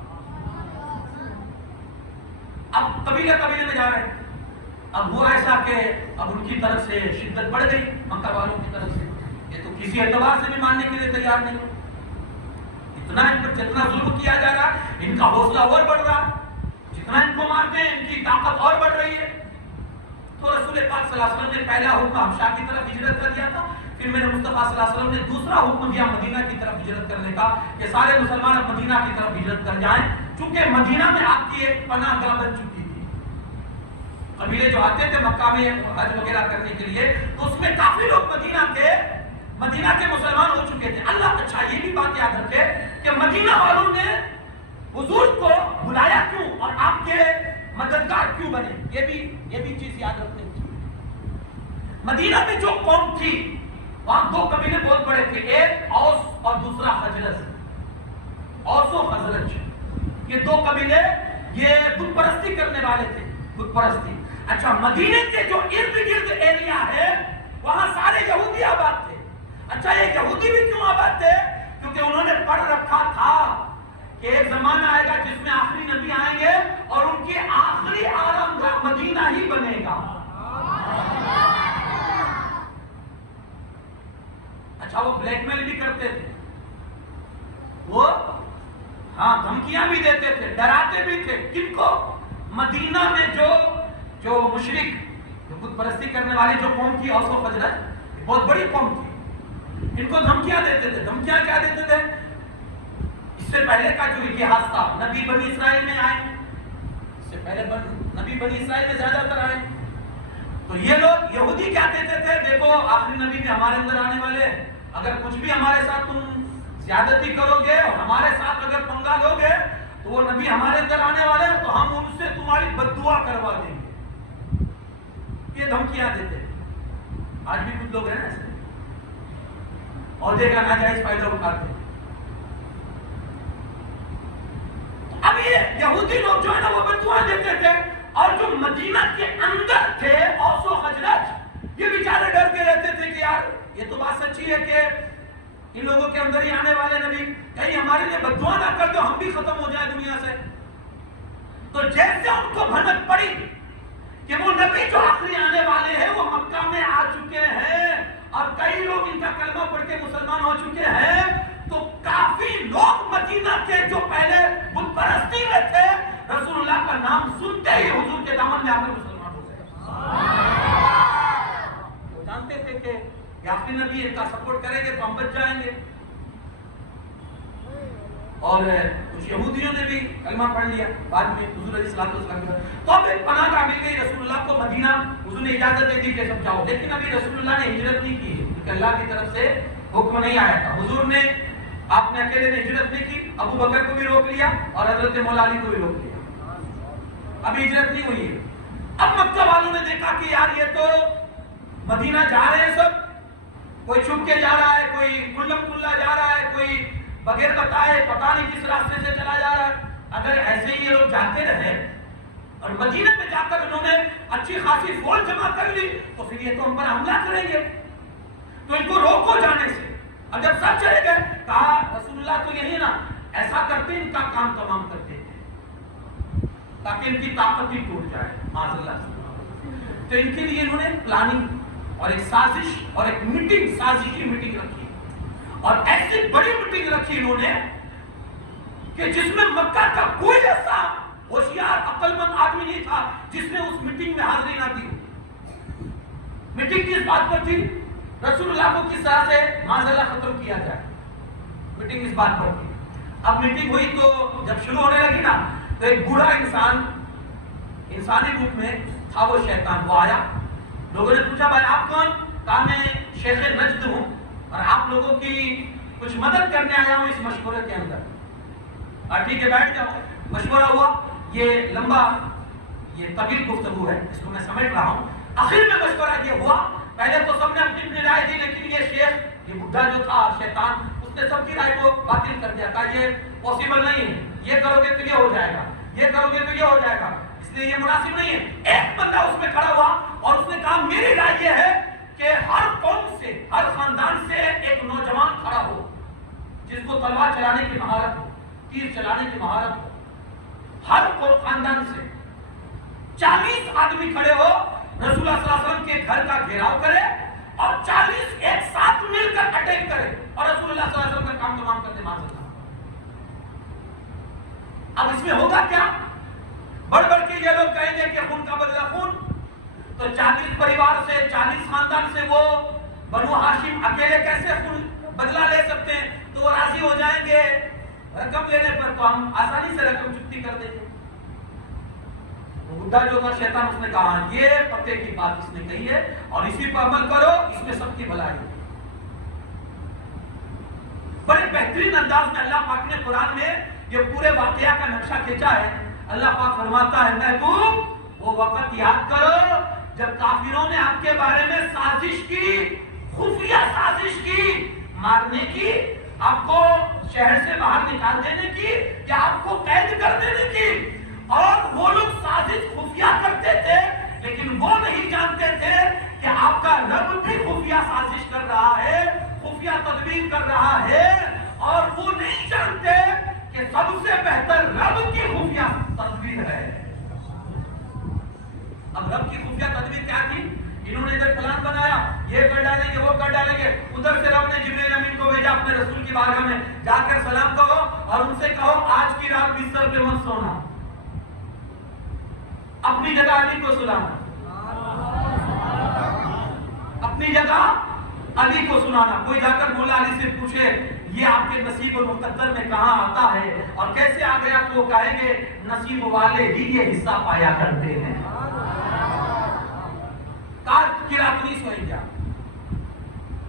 اب قبیلے میں جا رہے ہیں، اب ہوا ایسا کہ اب ان کی طرف سے شدت بڑھ گئی، مکہ والوں کی طرف سے، یہ تو کسی اعتبار سے بھی ماننے کے لیے تیار نہیں، اتنا ان پر جتنا ظلم کیا جا رہا ہے ان کا حوصلہ اور بڑھ رہا، جتنا ان کو مارتے ہیں ان کی طاقت اور بڑھ رہی ہے۔ تو رسول پاک صلی اللہ علیہ وسلم نے پہلا حکم حبشہ کی طرف ہجرت کر دیا تھا، پھر میرے مصطفیٰ صلی اللہ علیہ وسلم نے دوسرا حکم دیا مدینہ کی طرف ہجرت کرنے کا کہ سارے مسلمان اب مدینہ کی طرف ہجرت کر جائیں، چونکہ مدینہ میں آپ کی ایک پناہ گاہ بن چکی تھی۔ قبیلے جو آتے تھے مکہ میں حج وغیرہ کرنے کے لیے تو اس میں کافی لوگ مدینہ کے مسلمان ہو چکے تھے۔ اللہ اچھا یہ بھی بات یاد رکھے کہ مدینہ والوں نے حضور کو بلایا کیوں اور آپ کے مددگار کیوں بنے، یہ بھی چیز یاد رکھنے کی۔ مدینہ میں جو قوم تھی وہاں دو قبیلے بہت بڑے تھے، ایک اوس اور دوسرا خزرج۔ اوس و خزرج یہ دو قبیلے یہ بت پرستی کرنے والے تھے، بت پرستی۔ اچھا مدینے کے جو ارد گرد ایریا ہے وہاں سارے یہودی آباد تھے۔ اچھا یہ یہودی بھی کیوں آباد تھے؟ کیونکہ انہوں نے پڑھ رکھا تھا کہ ایک زمانہ آئے گا جس میں آخری نبی آئیں گے اور ان کی آخری آرام گاہ مدینہ ہی بنے گا۔ اچھا وہ بلیک میل بھی کرتے تھے، وہ دھمکیاں بھی دیتے تھے، ڈراتے بھی تھے۔ کن کو؟ مدینہ میں جو مشرک، جو بت پرستی کرنے والی جو قوم تھی اوس و خزرج، بہت بڑی قوم تھی، ان کو دھمکیاں دیتے تھے۔ دھمکیاں کیا دیتے تھے؟ اس سے پہلے کا جو اتہاس تھا، نبی بنی اسرائیل میں آئے، اس سے پہلے نبی بنی اسرائیل میں زیادہ تر آئے، تو یہ لوگ یہودی کیا کہتے تھے؟ دیکھو آخری نبی میں ہمارے اندر آنے والے، اگر کچھ بھی ہمارے ساتھ تم زیادتی کرو گے اور ہمارے ساتھ اگر پنگا لو گے تو وہ نبی ہمارے اندر آنے والے ہیں تو ہم ان سے تمہاری بد دعا کروا دیں گے، یہ دھمکیاں دیتے۔ آج بھی کچھ لوگ ہیں ایسے عہدے کا ناجائز فائدہ اٹھاتے ہیں۔ اب یہ یہودی لوگ جو ہے نا وہ بد دعا دیتے تھے، اور جو مدینہ کے اندر تھے اوس و خزرج یہ بیچارے ڈر کے رہتے تھے کہ یار یہ تو بات سچی ہے کہ ان لوگوں کے اندر ہی آنے والے نبی کہیں ہمارے لیے بد دعا نہ کر دو، ہم بھی ختم ہو جائے دنیا سے۔ تو جیسے ان کو بھنک پڑی کہ وہ نبی جو آخری آنے والے ہیں وہ مکہ میں آ چکے ہیں اور کئی لوگ ان کا کلمہ پڑھ کے مسلمان ہو چکے ہیں، تو کافی لوگ مدینہ کے جو پہلے بت پرستی میں تھے رسول اللہ کا نام سنتے ہی حضور کے دامن میں آ کر مسلمان ہو گئے۔ وہ جانتے تھے کہ آخری نبی ان کا سپورٹ کریں گے تو ہم بچ جائیں گے۔ اور کچھ یہودیوں نے بھی کلمہ پڑھ لیا بعد میں حضور علیہ السلام کے. تو اب ایک پناہ گاہ مل گئی رسول اللہ کو مدینہ. حضور نے اجازت دے دی کہ سب جاؤ, لیکن ابھی رسول اللہ نے ہجرت نہیں کی ہے کیونکہ اللہ کی طرف سے حکم نہیں آیا تھا. حضور نے آپ نے اکیلے نے ہجرت نہیں کی, ابو بکر کو بھی روک لیا اور حضرت مولا علی کو بھی روک لیا. ابھی ہجرت نہیں ہوئی ہے. اب مکہ والوں نے دیکھا کہ یار یہ تو مدینہ جا رہے ہیں سب, کوئی چھپ کے جا رہا ہے, کوئی کلم کلا جا رہا ہے, کوئی بغیر بتائے پتہ نہیں کس راستے سے چلا جا رہا ہے. اگر ایسے ہی یہ لوگ جاتے رہے اور مدینہ میں جا کر انہوں نے اچھی خاصی فوج جمع کر لی تو پھر یہ تو ہم پر حملہ کریں گے, تو ان کو روکو جانے سے. اب جب سب چلے گئے کہا رسول اللہ تو یہی نا, ایسا کرتے ان کا کام تمام کرتے تھے تاکہ ان کی طاقت ہی ٹوٹ جائے معاذ اللہ. تو ان کے لیے انہوں نے پلاننگ اور ایک سازش اور ایک میٹنگ, سازشی میٹنگ رکھی, اور ایسی بڑی میٹنگ رکھی انہوں نے کہ جس میں مکہ کا کوئی ایسا ہوشیار عقل مند آدمی نہیں تھا جس نے اس میٹنگ میں حاضری نہ دی. میٹنگ کس بات پر تھی؟ رسول اللہ کو کس طرح سے معاذ اللہ ختم کیا جائے. میٹنگ اس بات پر تھی. اب میٹنگ ہوئی تو جب شروع ہونے لگی نا تو ایک بوڑھا انسان انسانی روپ میں تھا, وہ شیطان, وہ آیا. لوگوں نے پوچھا بھائی آپ کون؟ کہا میں شیخ نجد ہوں اور آپ لوگوں کی کچھ مدد کرنے آیا ہوں اس مشورے کے اندر. ٹھیک ہے بیٹھ جاؤ. مشورہ ہوا, یہ لمبا یہ طویل گفتگو ہے, اس کو میں سمجھ رہا ہوں. آخر میں مشورہ یہ ہوا, پہلے تو سب نے اپنی رائے دی لیکن یہ شیخ یہ بڈھا جو تھا شیطان اس نے سب کی رائے کو باطل کر دیا. کہا یہ پاسبل نہیں ہے, یہ کرو گے تو یہ ہو جائے گا, یہ کرو گے تو یہ ہو جائے گا, اس لیے یہ مناسب نہیں ہے. ایک بندہ اس میں کھڑا ہوا اور اس نے کہا میری رائے یہ ہے کہ ہر قوم سے ہر خاندان سے ایک نوجوان کھڑا ہو جس کو تلوار چلانے کی مہارت ہو, تیر چلانے کی مہارت ہو. ہر خاندان سے 40 آدمی کھڑے ہو, رسول اللہ صلی اللہ علیہ وسلم کے گھر کا گھیراؤ کرے اور 40 ایک ساتھ مل کر اٹیک کرے اور رسول اللہ صلی اللہ علیہ وسلم کا کام تمام کرتے معاذ اللہ. اب اس میں ہوگا کیا؟ بڑھ بڑھ کے یہ لوگ کہیں گے کہ خون کا بدلہ خون. تو 40 پریوار سے 40 خاندان سے وہ بنو ہاشم اکیلے کیسے خون بدلہ لے سکتے ہیں؟ تو وہ راضی ہو جائیں گے رقم لینے پر, تو ہم آسانی سے رقم چکتی کر دیں گے. بڈھا جو تھا شیطان, اس نے کہا یہ پتے کی بات اس نے کہی ہے اور اسی پر عمل کرو, اس میں سب کی بھلائی ہے. بڑے بہترین انداز میں اللہ پاک نے قرآن میں یہ پورے واقعہ کا نقشہ کھینچا ہے. اللہ پاک فرماتا ہے محبوب وہ وقت یاد کرو جب کافروں نے آپ کے بارے میں سازش کی, خفیہ سازش کی, مارنے کی, آپ کو شہر سے باہر نکال دینے کی یا آپ کو قید کر دینے کی. اور وہ لوگ سازش خفیہ کرتے تھے لیکن وہ نہیں جانتے تھے کہ آپ کا رب بھی خفیہ سازش کر رہا ہے, خفیہ تدبیر کر رہا ہے. اور وہ نہیں جانتے کہ سب سے بہتر رب کی خفیہ تدبیر ہے. اب رب کی خفیہ تدبیر کیا تھی؟ انہوں نے ادھر پلان بنایا, یہ کر ڈالیں گے وہ کر ڈالیں گے. ادھر سے رب نے جبرائیل امین کو بھیجا اپنے رسول کی بارگاہ میں, جا کر سلام کہو اور ان سے کہو آج کی رات بستر پہ مت سونا, اپنی جگہ علی کو سلانا, اپنی جگہ علی کو سنانا. کوئی جا کر مولا علی سے پوچھے یہ آپ کے نصیب و مقدر میں کہاں آتا ہے اور کیسے آ گیا, تو وہ کہیں گے نصیب والے ہی یہ حصہ پایا کرتے ہیں. آج کی رات نہیں سوئیں گے.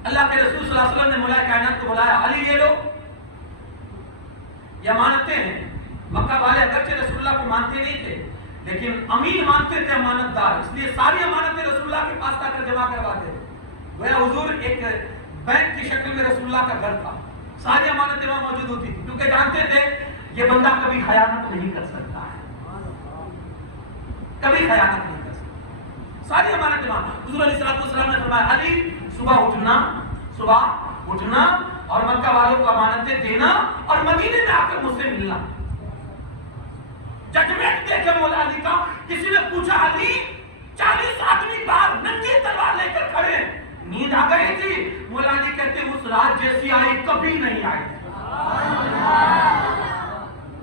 اللہ کے رسول صلی اللہ علیہ وسلم نے مولا کائنات کو بلایا, علی یہ لو, یہ امانتیں ہیں. مکہ والے اگرچہ رسول اللہ کو مانتے نہیں تھے لیکن امین مانتے تھے, امانت دار, اس لیے ساری امانتیں رسول اللہ کے پاس آ کر جمع کرواتے تھے. گویا حضور ایک بینک کی شکل میں رسول اللہ کا گھر تھا, ساری امانتیں وہاں موجود ہوتی تھی کیونکہ جانتے تھے یہ بندہ کبھی خیانت نہیں کر سکتا ہے, کبھی خیانت نہیں کر سکتا. ساری امانتیں وہاں. حضور علیہ السلام نے فرمایا علی صبح اٹھنا اور مکہ والوں کو امانتیں دینا اور مدینے میں آ کر مجھ سے ملنا. ججمنٹ دیکھے مولا علی کا. کسی نے پوچھا علی 40 آدمی باہر ننگی تلوار لے کر کھڑے, نیند آ گئی تھی؟ مولا علی کہتے اس رات جیسی آئی کبھی نہیں آئی.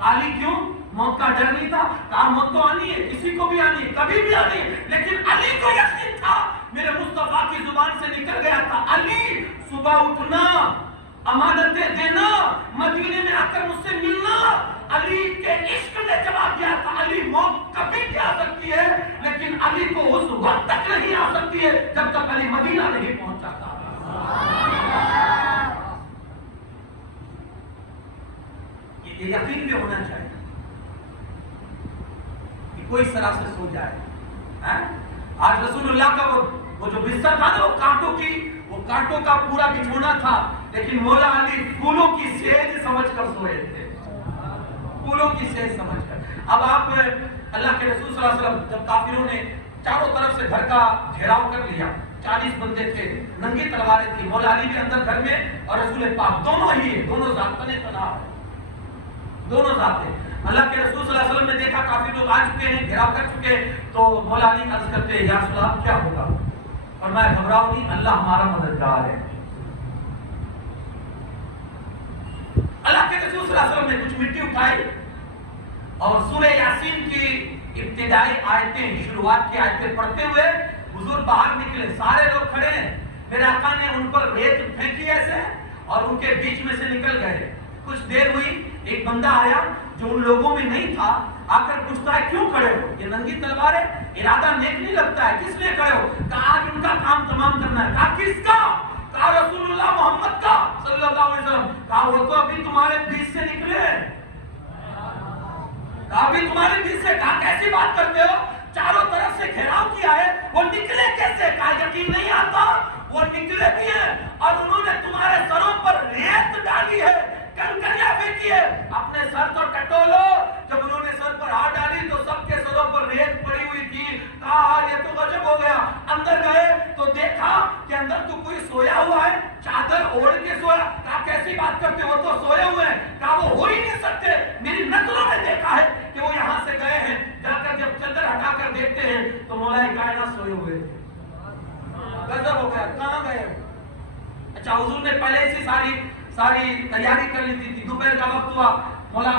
علی کیوں؟ موت کا ڈر نہیں تھا. کہا موت تو آنی ہے, کسی کو بھی آنی ہے, کبھی بھی آنی ہے, لیکن علی کو یقین تھا, میرے مصطفیٰ کی زبان سے نکل گیا تھا علی صبح اٹھنا امانتیں دینا، مدینے میں آ کر مجھ سے ملنا۔ علی کے عشق نے جواب دیا تھا علی موت کبھی بھی آ سکتی ہے، لیکن علی کو اس وقت تک نہیں آ سکتی ہے جب تک علی مدینہ نہیں پہنچا تھا۔ یہ یقین بھی ہونا چاہیے کہ کوئی اس طرح سے سو جائے۔ آج رسول اللہ کا وہ جو بستر تھا نا، وہ کانٹوں کا پورا بچھونا تھا، لیکن مولا علی پھولوں کی سیج سمجھ کر سوئے تھے، پھولوں کی سیج سمجھ کر۔ اب آپ اللہ کے رسول صلی اللہ علیہ وسلم جب کافروں نے چاروں طرف سے گھر کا گھیراؤ کر لیا، 40 بندے تھے، ننگی تلواریں تھی، مولا علی بھی اندر گھر میں اور رسول پاک دونوں ہی ہیں، دونوں ذاتیں تنہا، دونوں ذاتیں۔ اللہ کے رسول صلی اللہ علیہ وسلم نے دیکھا کافی لوگ آ چکے ہیں، گھیراؤ کر چکے، تو مولا علی عرض کرتے ہیں یا رسول اللہ کیا ہوگا؟ فرمایا گھبراؤ نہیں، اللہ ہمارا مددگار ہے۔ اللہ کے رسول صلی اللہ علیہ وسلم نے کچھ مٹی اٹھائی اور سورہ یاسین کی ابتدائی آیتیں، شروعات کی آیتیں پڑھتے ہوئے حضور باہر نکلے، سارے لوگ کھڑے ہیں، میرے آقا نے ان پر ریت پھینکی ایسے اور ان کے بیچ میں سے نکل گئے۔ کچھ دیر ہوئی، ایک بندہ آیا جو ان لوگوں میں نہیں تھا، آ کر پوچھتا ہے کیوں کھڑے ہو؟ یہ ننگی تلوار ہے، ارادہ نیک نہیں لگتا ہے، کس لیے کھڑے ہو؟ کہا آج ان کا کام تمام کرنا ہے۔ کہا کس کا؟ کہا رسول اللہ محمد کا صلی اللہ علیہ وسلم۔ کہا وہ تو ابھی تمہارے بیچ سے نکلے، کہا ابھی تمہارے بیچ سے۔ کہا کیسی بات کرتے ہو؟ چاروں طرف سے گھیراؤ کیا ہے، وہ نکلے کیسے؟ کہا یقین نہیں آتا، وہ نکلے بھی ہیں اور انہوں نے تمہارے سروں پر ریت ڈالی ہے، کنکریاں پھینکی ہے، اپنے سر تو ٹٹولو۔ جب انہوں نے سر پر ہاتھ ڈالی تو سب کے سروں پر ریت پڑی ہوئی تھی۔ کہا یہ تو غضب ہو گیا۔ اندر گئے تو دیکھا کہ اندر تو کوئی سویا ہوا ہے، چادر اوڑھ کے سویا۔ کہا کیسی بات کرتے ہو، وہ تو سوئے ہوئے ہیں۔ کہا وہ ہو ہی نہیں سکتے، میری نظروں نے دیکھا ہے کہ وہ یہاں سے گئے ہیں۔ جا کر جب چادر ہٹا کر دیکھتے ہیں تو مولا کائنات سوئے ہوئے تھے۔ غضب ہو گیا، کہاں گئے؟ اچھا حضور نے پہلے سے ساری تیاری کر لی تھی، دوپہر کا وقت ہوا، مولا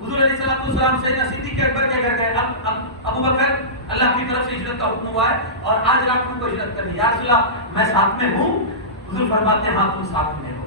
حضور علیہ السلام سیدنا صدیق اکبر کے گھر گئے۔ اب ابو بکر اللہ کی طرف سے ہجرت کا حکم ہوا ہے اور آج رات کو ہجرت کرنی، یا رسول اللہ میں ساتھ میں ہوں؟ حضور فرماتے ہیں ہاں تم ساتھ میں ہو۔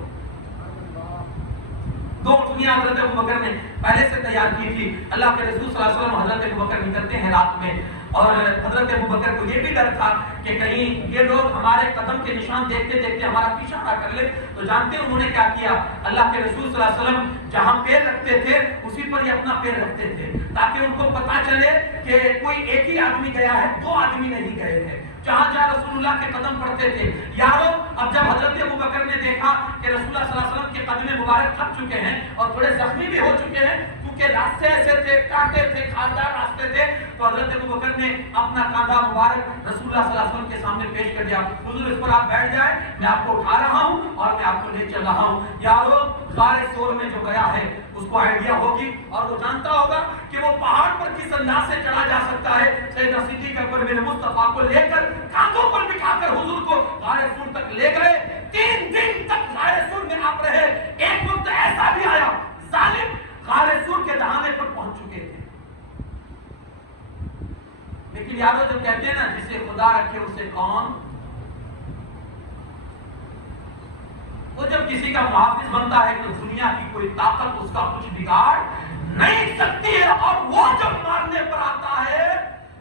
دو اٹھنیاں حضرت ابو بکر نے پہلے سے تیار کی تھی۔ اللہ کے رسول صلی اللہ علیہ وسلم حضرت ابو بکر نکلتے ہیں رات میں، اور حضرت ابو بکر کو یہ بھی ڈر تھا کہ کہیں یہ لوگ ہمارے قدم کے نشان دیکھتے دیکھتے ہمارا پیچھا نہ کر لے۔ تو جانتے ہیں انہوں نے کیا کیا؟ اللہ کے رسول صلی اللہ علیہ وسلم جہاں پیر رکھتے تھے اسی پر یہ اپنا پیر رکھتے تھے، تاکہ ان کو پتا چلے کہ کوئی ایک ہی آدمی گیا ہے، دو آدمی نہیں گئے تھے۔ جہاں جہاں رسول اللہ کے قدم پڑتے تھے، یارو اب جب حضرت ابو بکر نے دیکھا کہ رسول اللہ صلی اللہ علیہ وسلم کے قدم مبارک تھک چکے ہیں اور تھوڑے زخمی بھی ہو چکے ہیں، کیونکہ راستے ایسے تھے، کانٹے تھے، خاردار راستے تھے، تو حضرت ابو بکر نے اپنا کاندھا مبارک رسول اللہ صلی اللہ علیہ وسلم کے سامنے پیش کر دیا۔ حضور اس پر آپ بیٹھ جائیں، میں آپ کو اٹھا رہا ہوں اور میں آپ کو لے چل رہا ہوں۔ یارو غار ثور میں جو گیا ہے اس کو آئیڈیا ہوگی اور وہ جانتا ہوگا کہ وہ پہاڑ پر کس انداز سے چڑھا جا سکتا ہے۔ سیدنا صدیق اکبر میرے مصطفیٰ کو لے کر کاندھوں پر بٹھا کر حضور کو غار ثور تک لے گئے۔ 3 دن تک غار ثور میں آپ رہے۔ ایک وقت ایسا بھی آیا ظالم غار ثور کے دہانے پر پہنچ چکے تھے، لیکن یادو جب کہتے ہیں نا جسے خدا رکھے اسے کون، وہ جب کسی کا محافظ بنتا ہے تو دنیا کی کوئی طاقت اس کا کچھ بگاڑ نہیں سکتی ہے، اور وہ جب مارنے پر آتا ہے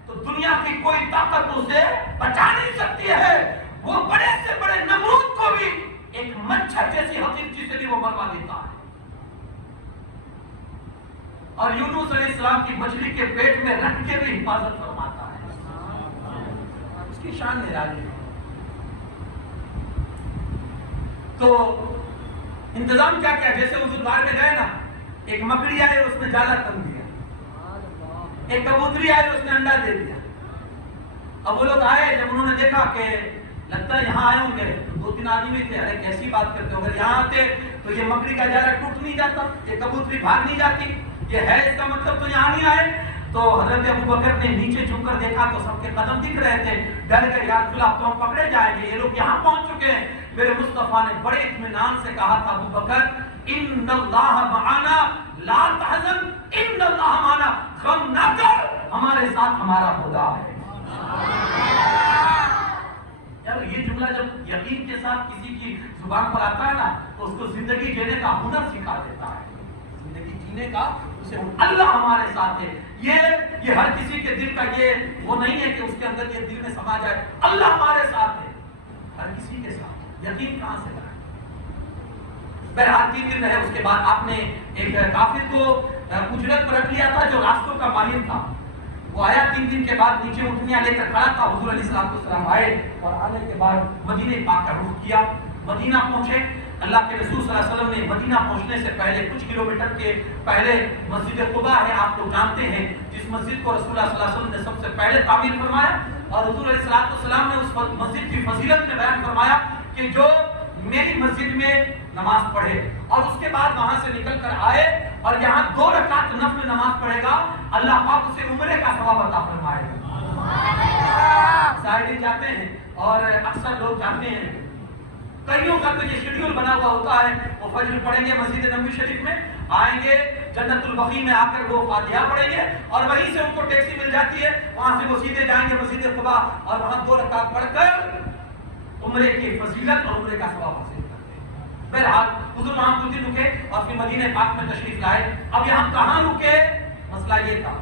تو دنیا کی کوئی طاقت اسے بچا نہیں سکتی ہے۔ وہ بڑے سے بڑے نمرود کو بھی ایک مچھر جیسی حقیقی سے بھی وہ مروا دیتا ہے، اور یونس علیہ السلام کی مچھلی کے پیٹ میں رکھ کے بھی حفاظت فرماتا ہے۔ اس کی شان نرالی ہے۔ تو انتظام کیا کیا؟ جیسے حضور غار میں گئے نا، ایک مکڑی آئے اس نے جالا تن دیا، ایک کبوتری آئے اس نے انڈا دے دیا۔ اب وہ لوگ آئے، جب انہوں نے دیکھا کہ لگتا ہے یہاں آئے ہوں گے، تو 2-3 آدمی تھے، ارے کیسی بات کرتے ہو، اگر یہاں آتے تو یہ مکڑی کا جالا ٹوٹ نہیں جاتا، یہ کبوتری بھاگ نہیں جاتی، یہ ہے اس کا مطلب تو یہاں نہیں آئے۔ تو حضرت ابو بکر نے نیچے جھک کر دیکھا تو سب کے قدم دکھ رہے تھے، ڈر گئے، یا رسول اللہ تو ہم پکڑے جائیں گے، یہ لوگ یہاں پہنچ چکے ہیں۔ میرے مصطفیٰ نے بڑے اطمینان سے کہا تھا ابو بکر ان اللہ معنا لا تحزن ان اللہ معنا، غم نہ کر، ہمارے ساتھ ہمارا خدا ہے۔ یار یہ جملہ جب یقین کے ساتھ کسی کی زبان پر آتا ہے نا تو اس کو زندگی جینے کا ہنر سکھا دیتا ہے. زندگی جینے کا اسے اللہ ہمارے ساتھ ہے. یہ ہر کسی کے دل کا یہ وہ نہیں ہے کہ اس کے اندر یہ دل میں سما جائے اللہ ہمارے ساتھ ہے. ہر کسی کے ساتھ یقین کہاں سے لائے؟ بہرحال 3 دن رہے. اس کے بعد آپ نے ایک کافر کو اجرت پر رکھ لیا تھا جو راستوں کا ماہر تھا. وہ آیا 3 دن کے بعد نیچے اٹھنیاں لے کر کھڑا تھا. حضور علیہ السلام آئے اور آنے کے بعد مدینہ پاک کا رخ کیا. مدینہ پہنچے. اللہ کے رسول صلی اللہ علیہ وسلم نے مدینہ پہنچنے سے پہلے کچھ کلومیٹر کے پہلے مسجد قباء ہے، آپ لوگ جانتے ہیں، جس مسجد کو رسول اللہ صلی اللہ علیہ وسلم نے سب سے پہلے تعمیر فرمایا. اور حضور علیہ السلام نے اس مسجد کی فضیلت میں بیان فرمایا کہ جو میری مسجد میں نماز پڑھے اور اس کے بعد وہاں سے نکل کر آئے اور یہاں 2 رکعت نفل نماز پڑھے گا، اللہ پاک اسے عمرے کا ثواب عطا فرمائے گا. سائیڈ جاتے ہیں اور اکثر لوگ جاتے ہیں، کئیوں کا تو یہ شیڈیول بنا ہوا ہوتا ہے، وہ فجر پڑھیں گے مسجد نبوی شریف میں، آئیں گے جنت البقیع میں آ کر وہ فاتحہ پڑھیں گے اور وہیں سے ان کو ٹیکسی مل جاتی ہے، وہاں سے وہ سیدھے جائیں گے مسجد قباء اور وہاں 2 رکعت پڑھ کر عمرے کی فضیلت اور عمرے کا ثواب حاصل کرتے ہیں. بہرحال حضور وہاں کچھ دن رکے اور پھر مدینہ پاک میں تشریف لائے. اب یہاں کہاں رکے؟ مسئلہ یہ تھا.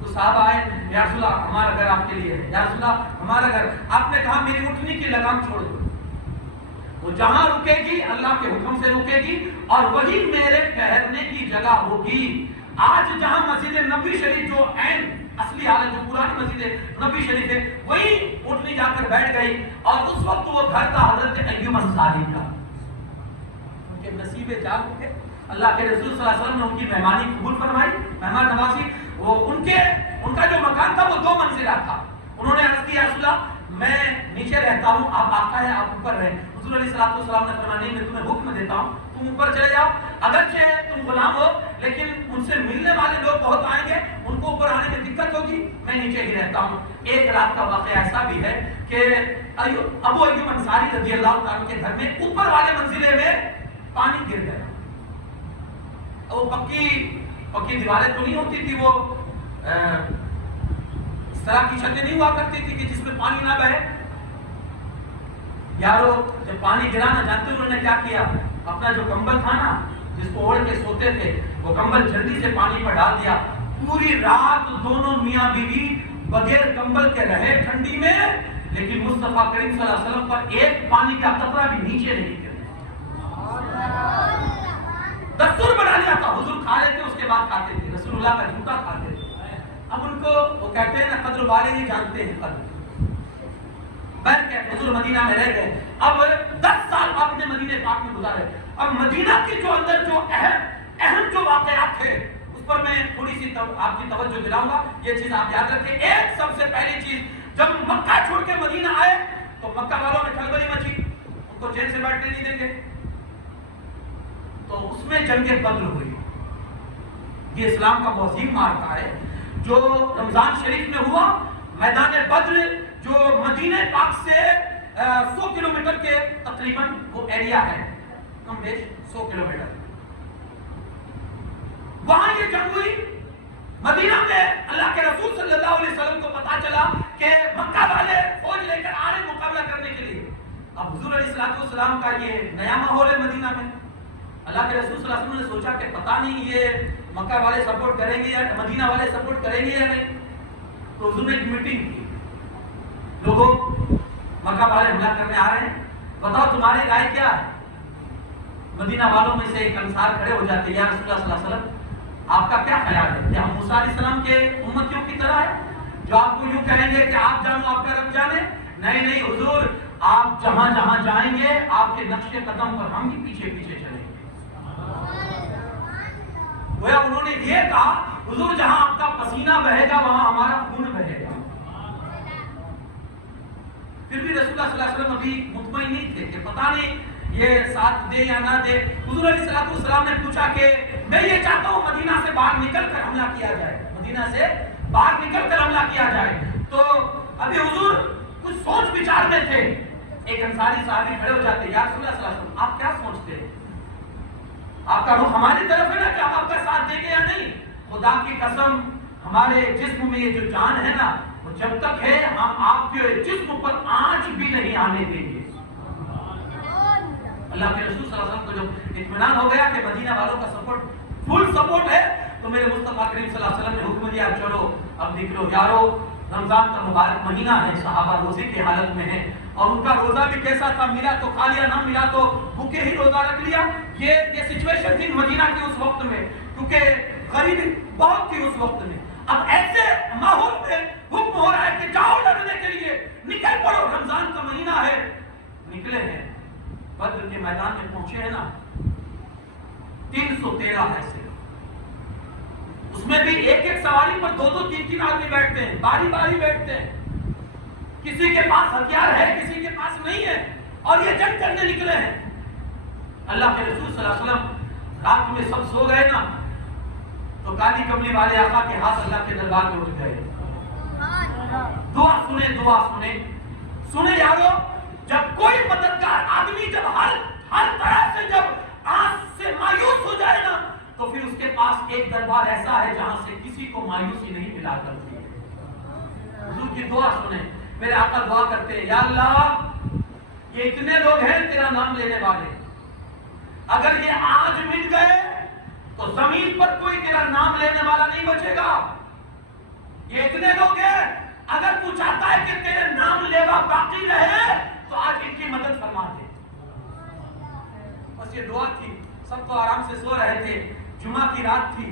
تو صاحب آئے، یا رسول اللہ ہمارا گھر آپ کے لیے ہے، یا رسول اللہ ہمارا گھر. آپ نے کہا میری اٹھنی کی لگام چھوڑ دو. وہ جہاں رکے گی اللہ کے حکم سے رکے گی اور وہی میرے ٹھہرنے کی جگہ ہوگی. آج جہاں مسجد نبوی شریف جو عین اصلی حالت جو پرانی مسجد نبوی شریف ہے وہی اٹھنی جا کر بیٹھ گئی اور اس وقت وہ گھر کا حضرت ایوب انصاری کا. ان کے نصیبے جاگ اٹھے. اللہ کے رسول صلی اللہ علیہ وسلم نے ان کی مہمانی قبول فرمائی، مہمان نوازی. وہ ان کا جو مکان تھا وہ 2 منزلہ تھا. انہوں نے عرض کیا رسول اللہ میں نیچے رہتا ہوں، آپ آقا ہیں آپ اوپر رہیں. حضور علیہ السلام نے فرمایا نہیں، میں تمہیں حکم دیتا ہوں تم اوپر چلے جاؤ، اگرچہ تم غلام ہو لیکن ان سے ملنے والے لوگ بہت آئیں گے، ان کو اوپر آنے میں دقت ہوگی، میں نیچے ہی رہتا ہوں. ایک رات کا واقعہ ایسا بھی ہے کہ ابو ایوب انصاری رضی اللہ عنہ کے گھر میں اوپر والے منزلے میں پانی گر گیا. وہ پکی دیواریں تو نہیں ہوتی تھی، وہ اس طرح کی چھتیں نہیں ہوا کرتی تھی کہ جس میں پانی نہ بہے. یارو جب پانی گرا نہ جانتے انہوں نے کیا کیا، اپنا جو کمبل تھا نا جس کو اوڑھ کے سوتے تھے وہ کمبل جلدی سے پانی پر ڈال دیا. پوری رات دونوں میاں بیوی بغیر کمبل کے رہے ٹھنڈی میں، لیکن مصطفیٰ کریم صلی اللہ علیہ وسلم پر ایک پانی کا قطرہ بھی نیچے نہیں گرا. دستور بنا لیا تھا، حضور کھا لیتے اس کے بعد کھاتے تھے، رسول اللہ کا جوتا کھاتے تھے. اب ان کو وہ کہتے ہیں نا قدر والے نہیں جانتے ہیں قدر. بیٹھ کے حضور مدینہ میں رہ گئے. اب 10 سال آپ نے مدینہ پاک میں گزارے. اب مدینہ کے جو اندر جو اہم جو واقعات تھے اس پر میں تھوڑی سی آپ کی توجہ دلاؤں گا. یہ چیز آپ یاد رکھیں. ایک سب سے پہلی چیز، جب مکہ چھوڑ کے مدینہ آئے تو مکہ والوں میں کھلبلی مچی، ان کو چین سے بیٹھنے نہیں دیں گے. تو اس میں جنگ بدر ہوئی. یہ اسلام کا عظیم معرکہ ہے جو رمضان شریف میں ہوا. میدان بدر جو مدینہ پاک سے 100 کلومیٹر کے تقریباً وہ ایریا ہے، کم بیش 100 کلومیٹر. وہاں یہ جنگ ہوئی. مدینہ میں اللہ کے رسول صلی اللہ علیہ وسلم کو پتا چلا کہ مکہ والے فوج لے کر آ رہے مقابلہ کرنے کے لیے. اب حضور علیہ السلام کا یہ نیا ماحول ہے مدینہ میں. اللہ کے رسول صلی اللہ علیہ وسلم نے سوچا کہ پتہ نہیں یہ مکہ والے سپورٹ کریں گے یا مدینہ والے سپورٹ کریں گے یا نہیں. تو حضور نے ایک میٹنگ کی. لوگوں مکہ والے حملہ کرنے آ رہے ہیں، بتاؤ تمہاری رائے کیا ہے؟ مدینہ والوں میں سے ایک انصار کھڑے ہو جاتے ہیں، یا رسول اللہ صلی اللہ علیہ وسلم آپ کا کیا خیال ہے؟ کیا ہم موسیٰ علیہ السلام کے امتیوں کی طرح ہے جو آپ کو یوں کہیں گے کہ آپ جانو آپ کا رب جانے؟ نہیں حضور، آپ جہاں جہاں جائیں گے آپ کے نقش قدم پر ہم بھی پیچھے پیچھے چلیں گے. گویا انہوں نے یہ کہا حضور جہاں آپ کا پسینہ بہے گا وہاں ہمارا خون بہے گا. پھر بھی رسول اللہ صلی اللہ علیہ وسلم ابھی مطمئن نہیں تھے کہ پتہ نہیں یہ ساتھ دے یا نہ دے. حضور علیہ السلام نے پوچھا کہ میں یہ چاہتا ہوں مدینہ سے باہر نکل کر حملہ کیا جائے، مدینہ سے باہر نکل کر حملہ کیا جائے. تو ابھی حضور کچھ سوچ وچار میں تھے. ایک انصاری صحابی کھڑے ہو جاتے، یا رسول اللہ صلی اللہ علیہ وسلم آپ کیا سوچتے ہیں؟ آپ کا رخ ہماری طرف ہے نا کہ ہم آپ کا ساتھ دیں گے یا نہیں؟ خدا کی قسم ہمارے جسم میں یہ جو جان ہے نا وہ جب تک ہے ہم آپ کے جسم پر آنچ بھی نہیں آنے دیں گے. اللہ کے رسول صلی اللہ علیہ وسلم کو جب اطمینان ہو گیا کہ مدینہ والوں کا سپورٹ فل سپورٹ ہے تو میرے مصطفیٰ کریم صلی اللہ علیہ وسلم نے حکم دیا چلو اب نکلو یارو، رمضان کا مبارک مہینہ ہے، صحابہ روزے کی حالت میں ہیں اور ان کا روزہ بھی کیسا تھا، ملا تو کھا لیا، نہ ملا تو بھوکے ہی روزہ رکھ لیا۔ یہ سچویشن تھی مدینہ کی اس وقت میں، کیونکہ غریبی بہت تھی اس وقت میں۔ اب ایسے ماحول میں حکم ہو رہا ہے کہ جاؤ لڑنے کے لیے، نکل پڑو، رمضان کا مہینہ ہے۔ نکلے ہیں، بدر کے میدان میں پہنچے ہیں نا، 313 ایسے، اس میں بھی ایک ایک سواری پر 2-2 3-3 آدمی بیٹھتے ہیں، باری باری بیٹھتے ہیں، کسی کے پاس ہتھیار ہے کسی کے پاس نہیں ہے، اور یہ جنگ کرنے نکلے ہیں۔ اللہ کے رسول صلی اللہ علیہ وسلم رات میں سب سو گئے نا، تو کالی کملی والے آقا کے ہاتھ اللہ کے دربار میں اٹھ گئے، دعا سنیں سنیں یارو، جب کوئی مددگار آدمی جب ہر طرح سے جب آنکھ سے مایوس ہو جائے نا، تو پھر اس کے پاس ایک دربار ایسا ہے جہاں سے کسی کو مایوسی نہیں ملا کرتی ہے۔ حضور کی دعا سنیں، میرے آقا دعا کرتے ہیں، یا اللہ یہ اتنے لوگ ہیں تیرا نام لینے والے، اگر یہ آج مٹ گئے تو زمین پر کوئی تیرا نام لینے والا نہیں بچے گا۔ یہ اتنے لوگ ہیں، اگر تو چاہتا ہے کہ تیرے نام لیوا باقی رہے تو آج ان کی مدد فرما دے۔ بس یہ دعا تھی، سب تو آرام سے سو رہے تھے، جمعہ کی رات تھی،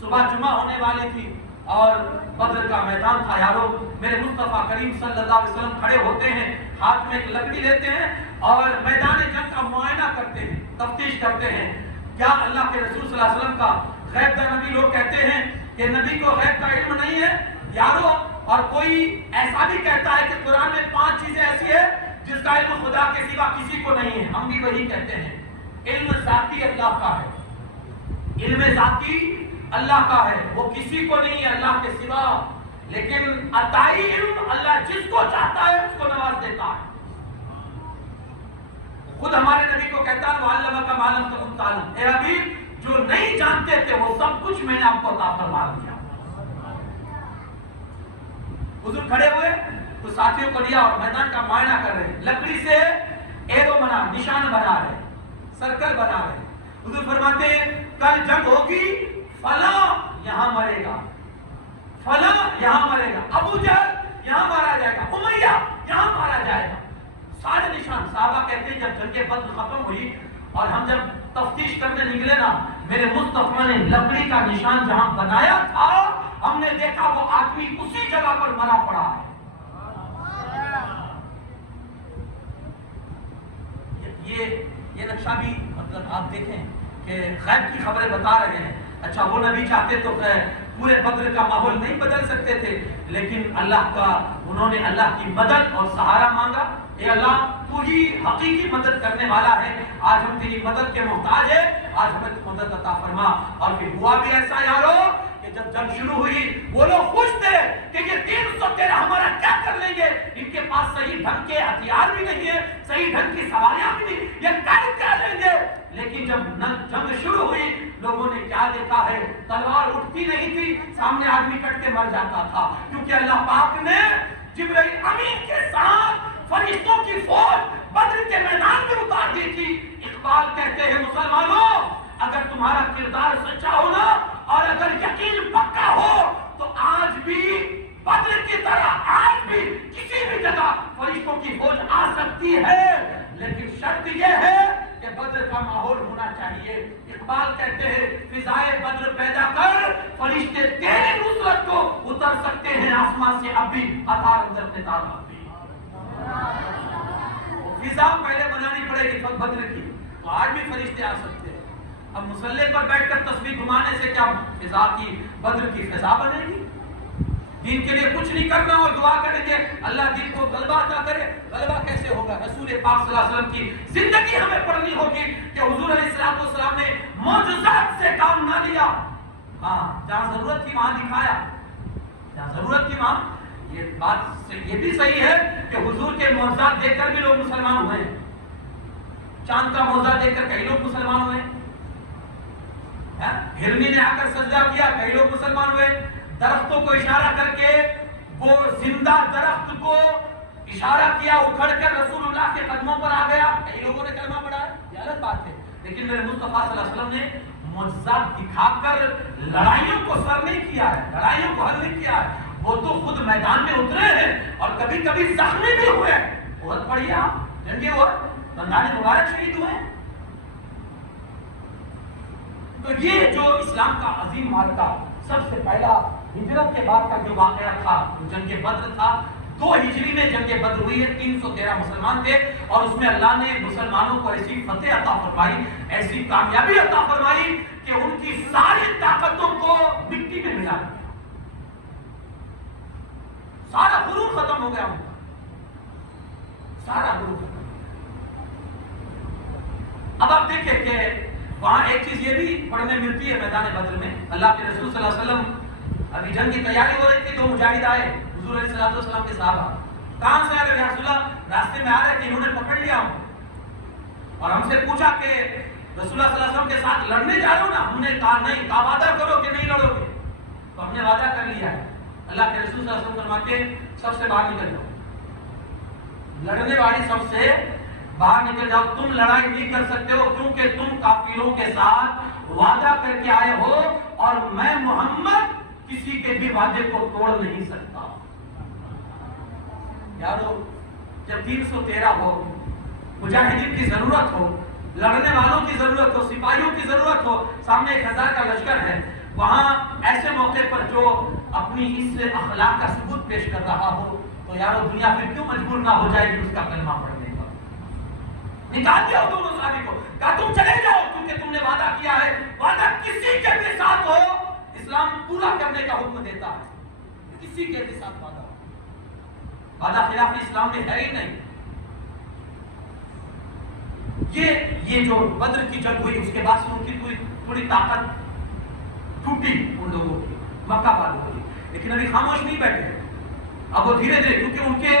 صبح جمعہ ہونے والی تھی اور بدر کا میدان تھا۔ یارو میرے مصطفیٰ کریم صلی اللہ علیہ وسلم کھڑے ہوتے ہیں، ہاتھ میں ایک لکڑی لیتے ہیں اور میدان جنگ کا معائنہ کرتے ہیں، تفتیش کرتے ہیں۔ کیا اللہ کے رسول صلی اللہ علیہ وسلم کا غیب دان نبی لوگ کہتے ہیں کہ نبی کو غیب کا علم نہیں ہے یارو، اور کوئی ایسا بھی کہتا ہے کہ قرآن میں 5 چیزیں ایسی ہیں جس کا علم خدا کے سوا کسی کو نہیں ہے، ہم بھی وہی کہتے ہیں۔ علم ذاتی اللہ کا ہے، علم ذاتی اللہ کا ہے، وہ کسی کو نہیں ہے اللہ کے سوا، لیکن عطائی علم اللہ جس کو چاہتا ہے اس کو نواز دیتا ہے۔ خود ہمارے نبی کو کہتا ہے وَعَلَّمَكَ مَا لَمْ تَكُنْ تَعْلَمْ، اے حبیب جو نہیں جانتے تھے وہ سب کچھ میں نے آپ کو عطا فرما دیا۔ حضور کھڑے ہوئے تو ساتھیوں کو لیا اور میدان کا معائنہ کر رہے، لکڑی سے ایرو بنا، نشان بنا رہے، سرکل بنا رہے۔ حضور فرماتے ہیں کل جنگ ہوگی، فلاں یہاں مرے گا، فلاں یہاں مرے گا، ابو جہل یہاں مارا جائے گا، امیہ یہاں مارا جائے گا، سارے نشان۔ صحابہ کہتے ہیں جب جنگ بدر ختم ہوئی اور ہم جب تفتیش کرنے نکلے نا، میرے مصطفیٰ نے لکڑی کا نشان جہاں بنایا تھا ہم نے دیکھا وہ آدمی اسی جگہ پر مرا پڑا ہے۔ یہ نقشہ بھی مطلب آپ دیکھیں کہ غیب کی خبریں بتا رہے ہیں۔ اچھا وہ نبی چاہتے تو پورے بدر کا ماحول نہیں بدل سکتے تھے، لیکن انہوں نے اللہ کی مدد اور سہارا مانگا۔ اے اللہ تو ہی حقیقی مدد کرنے والا ہے، آج ہم تیری مدد کے محتاج ہیں، آج ہمیں مدد عطا فرما۔ اور پھر ہوا بھی ایسا یارو کہ جب جنگ شروع ہوئی وہ لوگ خوش تھے کہ یہ 313 ہمارا کیا کر لیں گے، ان کے پاس صحیح ڈھنگ کے ہتھیار بھی نہیں ہے، صحیح ڈھنگ کی سواریاں بھی نہیں، یہ کیا لیں گے۔ لیکن جب جنگ شروع ہوئی لوگوں نے کیا دیکھا ہے، تلوار اٹھتی نہیں تھی، سامنے آدمی کٹ کے مر جاتا تھا، کیونکہ اللہ پاک نے جبرائیل امین کے ساتھ فرشتوں کی فوج بدر کے میدان میں اتار دی تھی۔ اقبال کہتے ہیں مسلمانوں اگر تمہارا کردار سچا ہونا اور اگر یقین پکا ہو تو آج بھی بدر کی طرح آج بھی کسی بھی جگہ فرشتوں کی فوج آ سکتی ہے، لیکن شرط یہ ہے کہ بدر کا ماحول ہونا چاہیے۔ اقبال کہتے ہیں فضائے بدر پیدا کر، فرشتے تیری نصرت کو اتر سکتے ہیں آسمان سے اب بھی، عطا اندر کے تعلق بھی۔ فضا پہلے بنانی پڑے گی بدر کی، تو آج بھی فرشتے آ سکتے ہیں۔ اب مسلح پر بیٹھ کر تصویر گھمانے سے کیا فضا کی بدر کی فضا بنے گی؟ دین کے لیے کچھ نہیں کرنا اور دعا کریں گے اللہ دین کو غلبہ عطا کرے، غلبہ کیسے ہوگا؟ رسول پاک صلی اللہ علیہ وسلم کی زندگی ہمیں پڑھنی ہوگی کہ حضور علیہ السلام نے معجزات سے کام نہ لیا، ہاں جہاں ضرورت تھی وہاں دکھایا، جہاں ضرورت تھی وہاں۔ یہ بات یہ بھی صحیح ہے کہ حضور کے معجزات دیکھ کر بھی لوگ مسلمان ہوئے ہیں، چاند کا معجزہ دیکھ کر کئی لوگ مسلمان ہوئے، ہرنی نے آ کر سجدہ کیا کئی لوگ مسلمان ہوئے، درختوں کو اشارہ کر کے وہ زندہ درخت کو اشارہ کیا اکھڑ کر رسول اللہ کے قدموں پر آ گیا، کئی لوگوں نے کلمہ پڑھا ہے، یہ الگ لیکن میرے مصطفیٰ صلی اللہ علیہ وسلم نے معجزات دکھا کر لڑائیوں کو سر نہیں کیا ہے، لڑائیوں کو حل نہیں کیا ہے. وہ تو خود میدان میں اترے ہیں اور کبھی کبھی زخمی بھی ہوئے. بہت پڑھیے آپ جنگیں اور رمضان مبارک شہید ہوئے. تو یہ جو اسلام کا عظیم معرکہ سب سے پہلا ہجرت کے بعد کا جو واقعہ تھا وہ جنگ بدر تھا. 2 ہجری میں جنگ بدر ہوئی ہے. 313 مسلمان تھے اور اس میں اللہ نے مسلمانوں کو ایسی فتح عطا فرمائی، ایسی کامیابی عطا فرمائی کہ ان کی ساری طاقتوں کو مٹی میں ملا دیا. سارا غرور ختم ہو گیا ان کا، سارا غرور ختم. اب آپ دیکھیں کہ وہاں ایک چیز یہ بھی پڑھنے ملتی ہے میدان بدر میں. اللہ کے رسول صلی اللہ علیہ وسلم ابھی جنگ کی تیاری ہو رہی تھی. 2 مجاہد آئے حضور علیہ السلام کے صحابہ. کہاں سے آ رہے یا رسول اللہ؟ راستے میں آ رہے تھے، انہوں نے پکڑ لیا ہم اور ہم سے پوچھا کہ رسول اللہ صلی اللہ علیہ وسلم کے ساتھ لڑنے جا رہے ہو نا؟ ہم نے کہا نہیں. کہا وعدہ کرو کہ نہیں لڑو گے. تو ہم نے وعدہ کر لیا ہے. اللہ کے رسول صلی اللہ علیہ وسلم فرماتے سب سے باہر نکل جاؤ، لڑنے والی سب سے باہر نکل جاؤ. تم لڑائی نہیں کر سکتے ہو کیونکہ تم کافروں کے ساتھ وعدہ کر کے آئے ہو اور میں محمد کسی کے بھی وعدے کو توڑ نہیں سکتا. یارو جب 313 ہو، مجاہدین کی ضرورت ہو، لڑنے والوں کی ضرورت ہو، سپاہیوں کی ضرورت ہو، سامنے 1000 کا لشکر ہے، وہاں ایسے موقع پر جو اپنی اس اخلاق کا ثبوت پیش کر رہا ہو تو یارو دنیا پھر کیوں مجبور نہ ہو جائے کہ اس کا کلمہ پڑھنے کا. نکال دیا دونوں صحابی کو، کہا تم چلے جاؤ کیونکہ تم نے وعدہ کیا ہے. وعدہ کسی کے بھی ساتھ ہو اسلام پورا کرنے کا حکم دیتا ہے. کسی کے بھی ساتھ وعدہ خلاف اسلام میں ہے ہی نہیں. یہ جو بدر کی جنگ ہوئی اس کے بعد سے ان کی تھوڑی طاقت ٹوٹی ان لوگوں کی، مکہ والوں کی. لیکن ابھی خاموش نہیں بیٹھے. اب وہ دھیرے دھیرے، کیونکہ ان کے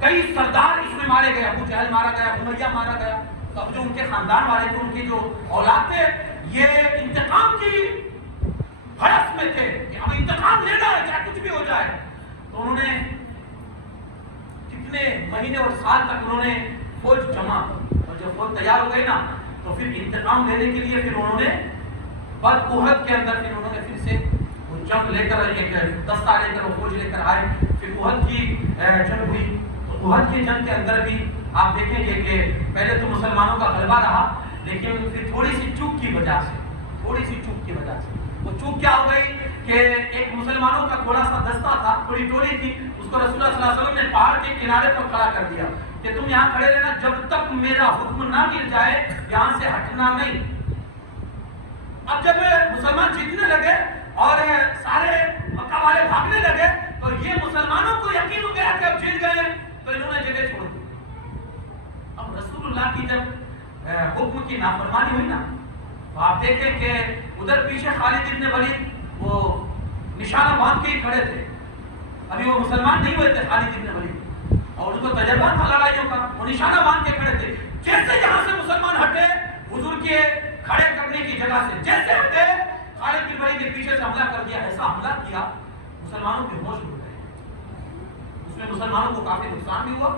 کئی سردار اس میں مارے گئے. ابو جہل مارا گیا، امیہ مارا گیا. تو اب جو ان کے خاندان والے تھے، ان کے جو اولاد تھے، یہ انتقام کی ہڑس میں تھے کہ ہمیں انتقام لینا ہے چاہے کچھ بھی ہو جائے. تو انہوں نے کتنے مہینے اور سال تک انہوں نے فوج جمع، اور جب فوج تیار ہو گئی نا تو پھر انتقام لینے کے لیے پھر انہوں نے بعد احد کے اندر پھر انہوں نے پھر سے وہ جنگ لے کر ایک دستہ لے کر وہ فوج لے کر آئے. پھر احد کی جنگ ہوئی. تو احد کی جنگ کے اندر بھی آپ دیکھیں گے کہ پہلے تو مسلمانوں کا غلبہ رہا، لیکن پھر تھوڑی سی چوک کی وجہ سے وہ چوک کیا ہو گئی کہ ایک مسلمانوں کا تھوڑا سا دستہ تھا، تھوڑی ٹولی تھی، اس کو رسول اللہ صلی اللہ علیہ وسلم نے پہاڑ کے کنارے پر کھڑا کر دیا کہ تم یہاں کھڑے رہنا، جب تک میرا حکم نہ مل جائے یہاں سے ہٹنا نہیں. اب جب مسلمان جیتنے لگے اور سارے مکہ والے بھاگنے لگے تو یہ مسلمانوں کو یقین ہو گیا کہ اب جیت گئے تو انہوں نے جگہ چھوڑ دی. اب رسول اللہ کی جب حکم کی نافرمانی ہوئی نا تو آپ دیکھیں کہ ادھر پیچھے خالد ابن ولید وہ نشانہ باندھ کے ہی کھڑے تھے. ابھی وہ مسلمان نہیں ہوئے تھے خالد ابن ولید، اور ان کو تجربہ تھا لڑائیوں کا. وہ نشانہ باندھ کے کھڑے تھے. جیسے یہاں سے مسلمان ہٹے حضور کے کھڑے کرنے کی جگہ سے جیسے ہٹے، خالد بن ولید نے پیچھے سے حملہ کر دیا. ایسا حملہ کیا مسلمانوں کے ہوش اڑ گئے. اس میں مسلمانوں کو کافی نقصان بھی ہوا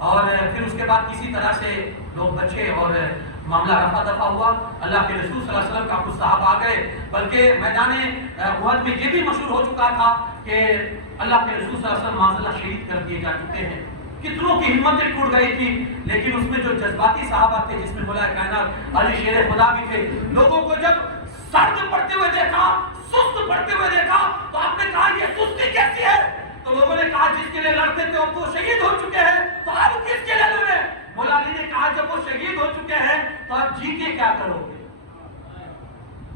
اور پھر اس کے بعد کسی طرح سے لوگ بچے اور معاملہ رفع دفع ہوا. اللہ کے رسول صلی اللہ علیہ وسلم کا کچھ صحابہ آ گئے، بلکہ میدان احد میں یہ بھی مشہور ہو چکا تھا کہ اللہ کے رسول صلی اللہ علیہ وسلم معاذ اللہ شہید کر دیے جا چکے ہیں. کتنوں کی ہمتیں ٹوٹ گئی تھی، لیکن اس میں جو جذباتی صحابہ تھے جس میں مولا کائنات علی شیر خدا بھی تھے، لوگوں کو جب سرد پڑتے ہوئے دیکھا، سست پڑتے ہوئے دیکھا تو آپ نے کہا یہ سستی کیسی ہے؟ تو لوگوں نے کہا جس کے لیے لڑتے تھے اب وہ شہید ہو چکے ہیں تو اب کس کے لیے لڑے؟ مولا علی نے کہا جب وہ شہید ہو چکے ہیں تو اب جی کے کیا کرو گے؟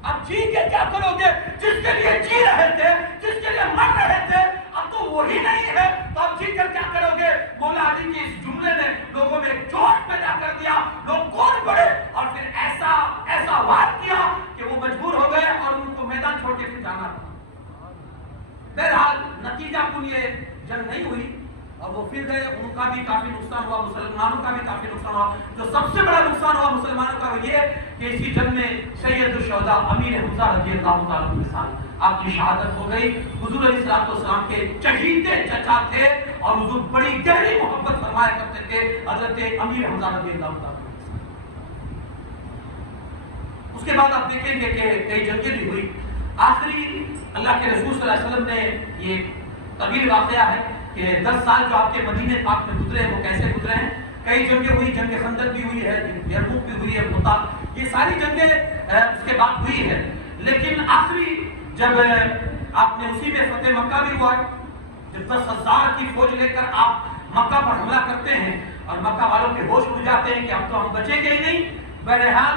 اب جی کے کیا کرو گے؟ جس کے لیے جی رہے تھے، جس کے لیے مر رہے تھے، اب تو وہی نہیں ہے تو اب جی کر کیا کرو گے؟ مولا علی کے اس جملے نے لوگوں میں جوش پیدا کر دیا. لوگ کون پڑے اور پھر ایسا وار کیا کہ وہ مجبور ہو گئے اور ان کو میدان چھوڑ کے پھر جانا تھا. بہرحال نتیجہ کن یہ جنگ نہیں ہوئی اور وہ پھر گئے. ان کا بھی کافی نقصان ہوا، مسلمانوں کا بھی کافی نقصان ہوا. جو سب سے بڑا نقصان ہوا مسلمانوں کا وہ یہ کہ اسی جنگ میں سید الشہداء امیر حمزہ رضی اللہ تعالیٰ عنہ کے ساتھ آپ کی شہادت ہو گئی. حضور علیہ السلام کے چہیتے چچا تھے اور حضور بڑی گہری محبت فرمایا کرتے تھے حضرت امیر حمزہ رضی اللہ تعالیٰ عنہ. اس کے بعد آپ دیکھیں گے کہ کئی جنگیں بھی ہوئی. آخری اللہ کے رسول صلی اللہ علیہ وسلم نے یہ طویل واقعہ ہے کہ 10 سال جو آپ کے مدینے پاک میں گزرے وہ کیسے گزرے ہیں. کئی جنگیں ہوئی, جنگ خندق بھی ہوئی ہے, یرموک بھی ہوئی ہے, مطاع, یہ ساری جنگیں اس کے بعد ہوئی ہے. لیکن آخری جب آپ نے اسی میں فتح مکہ بھی ہوا, جب 10,000 کی فوج لے کر آپ مکہ پر حملہ کرتے ہیں اور مکہ والوں کے ہوش اڑ جاتے ہیں کہ اب تو ہم بچیں گے ہی نہیں. بہرحال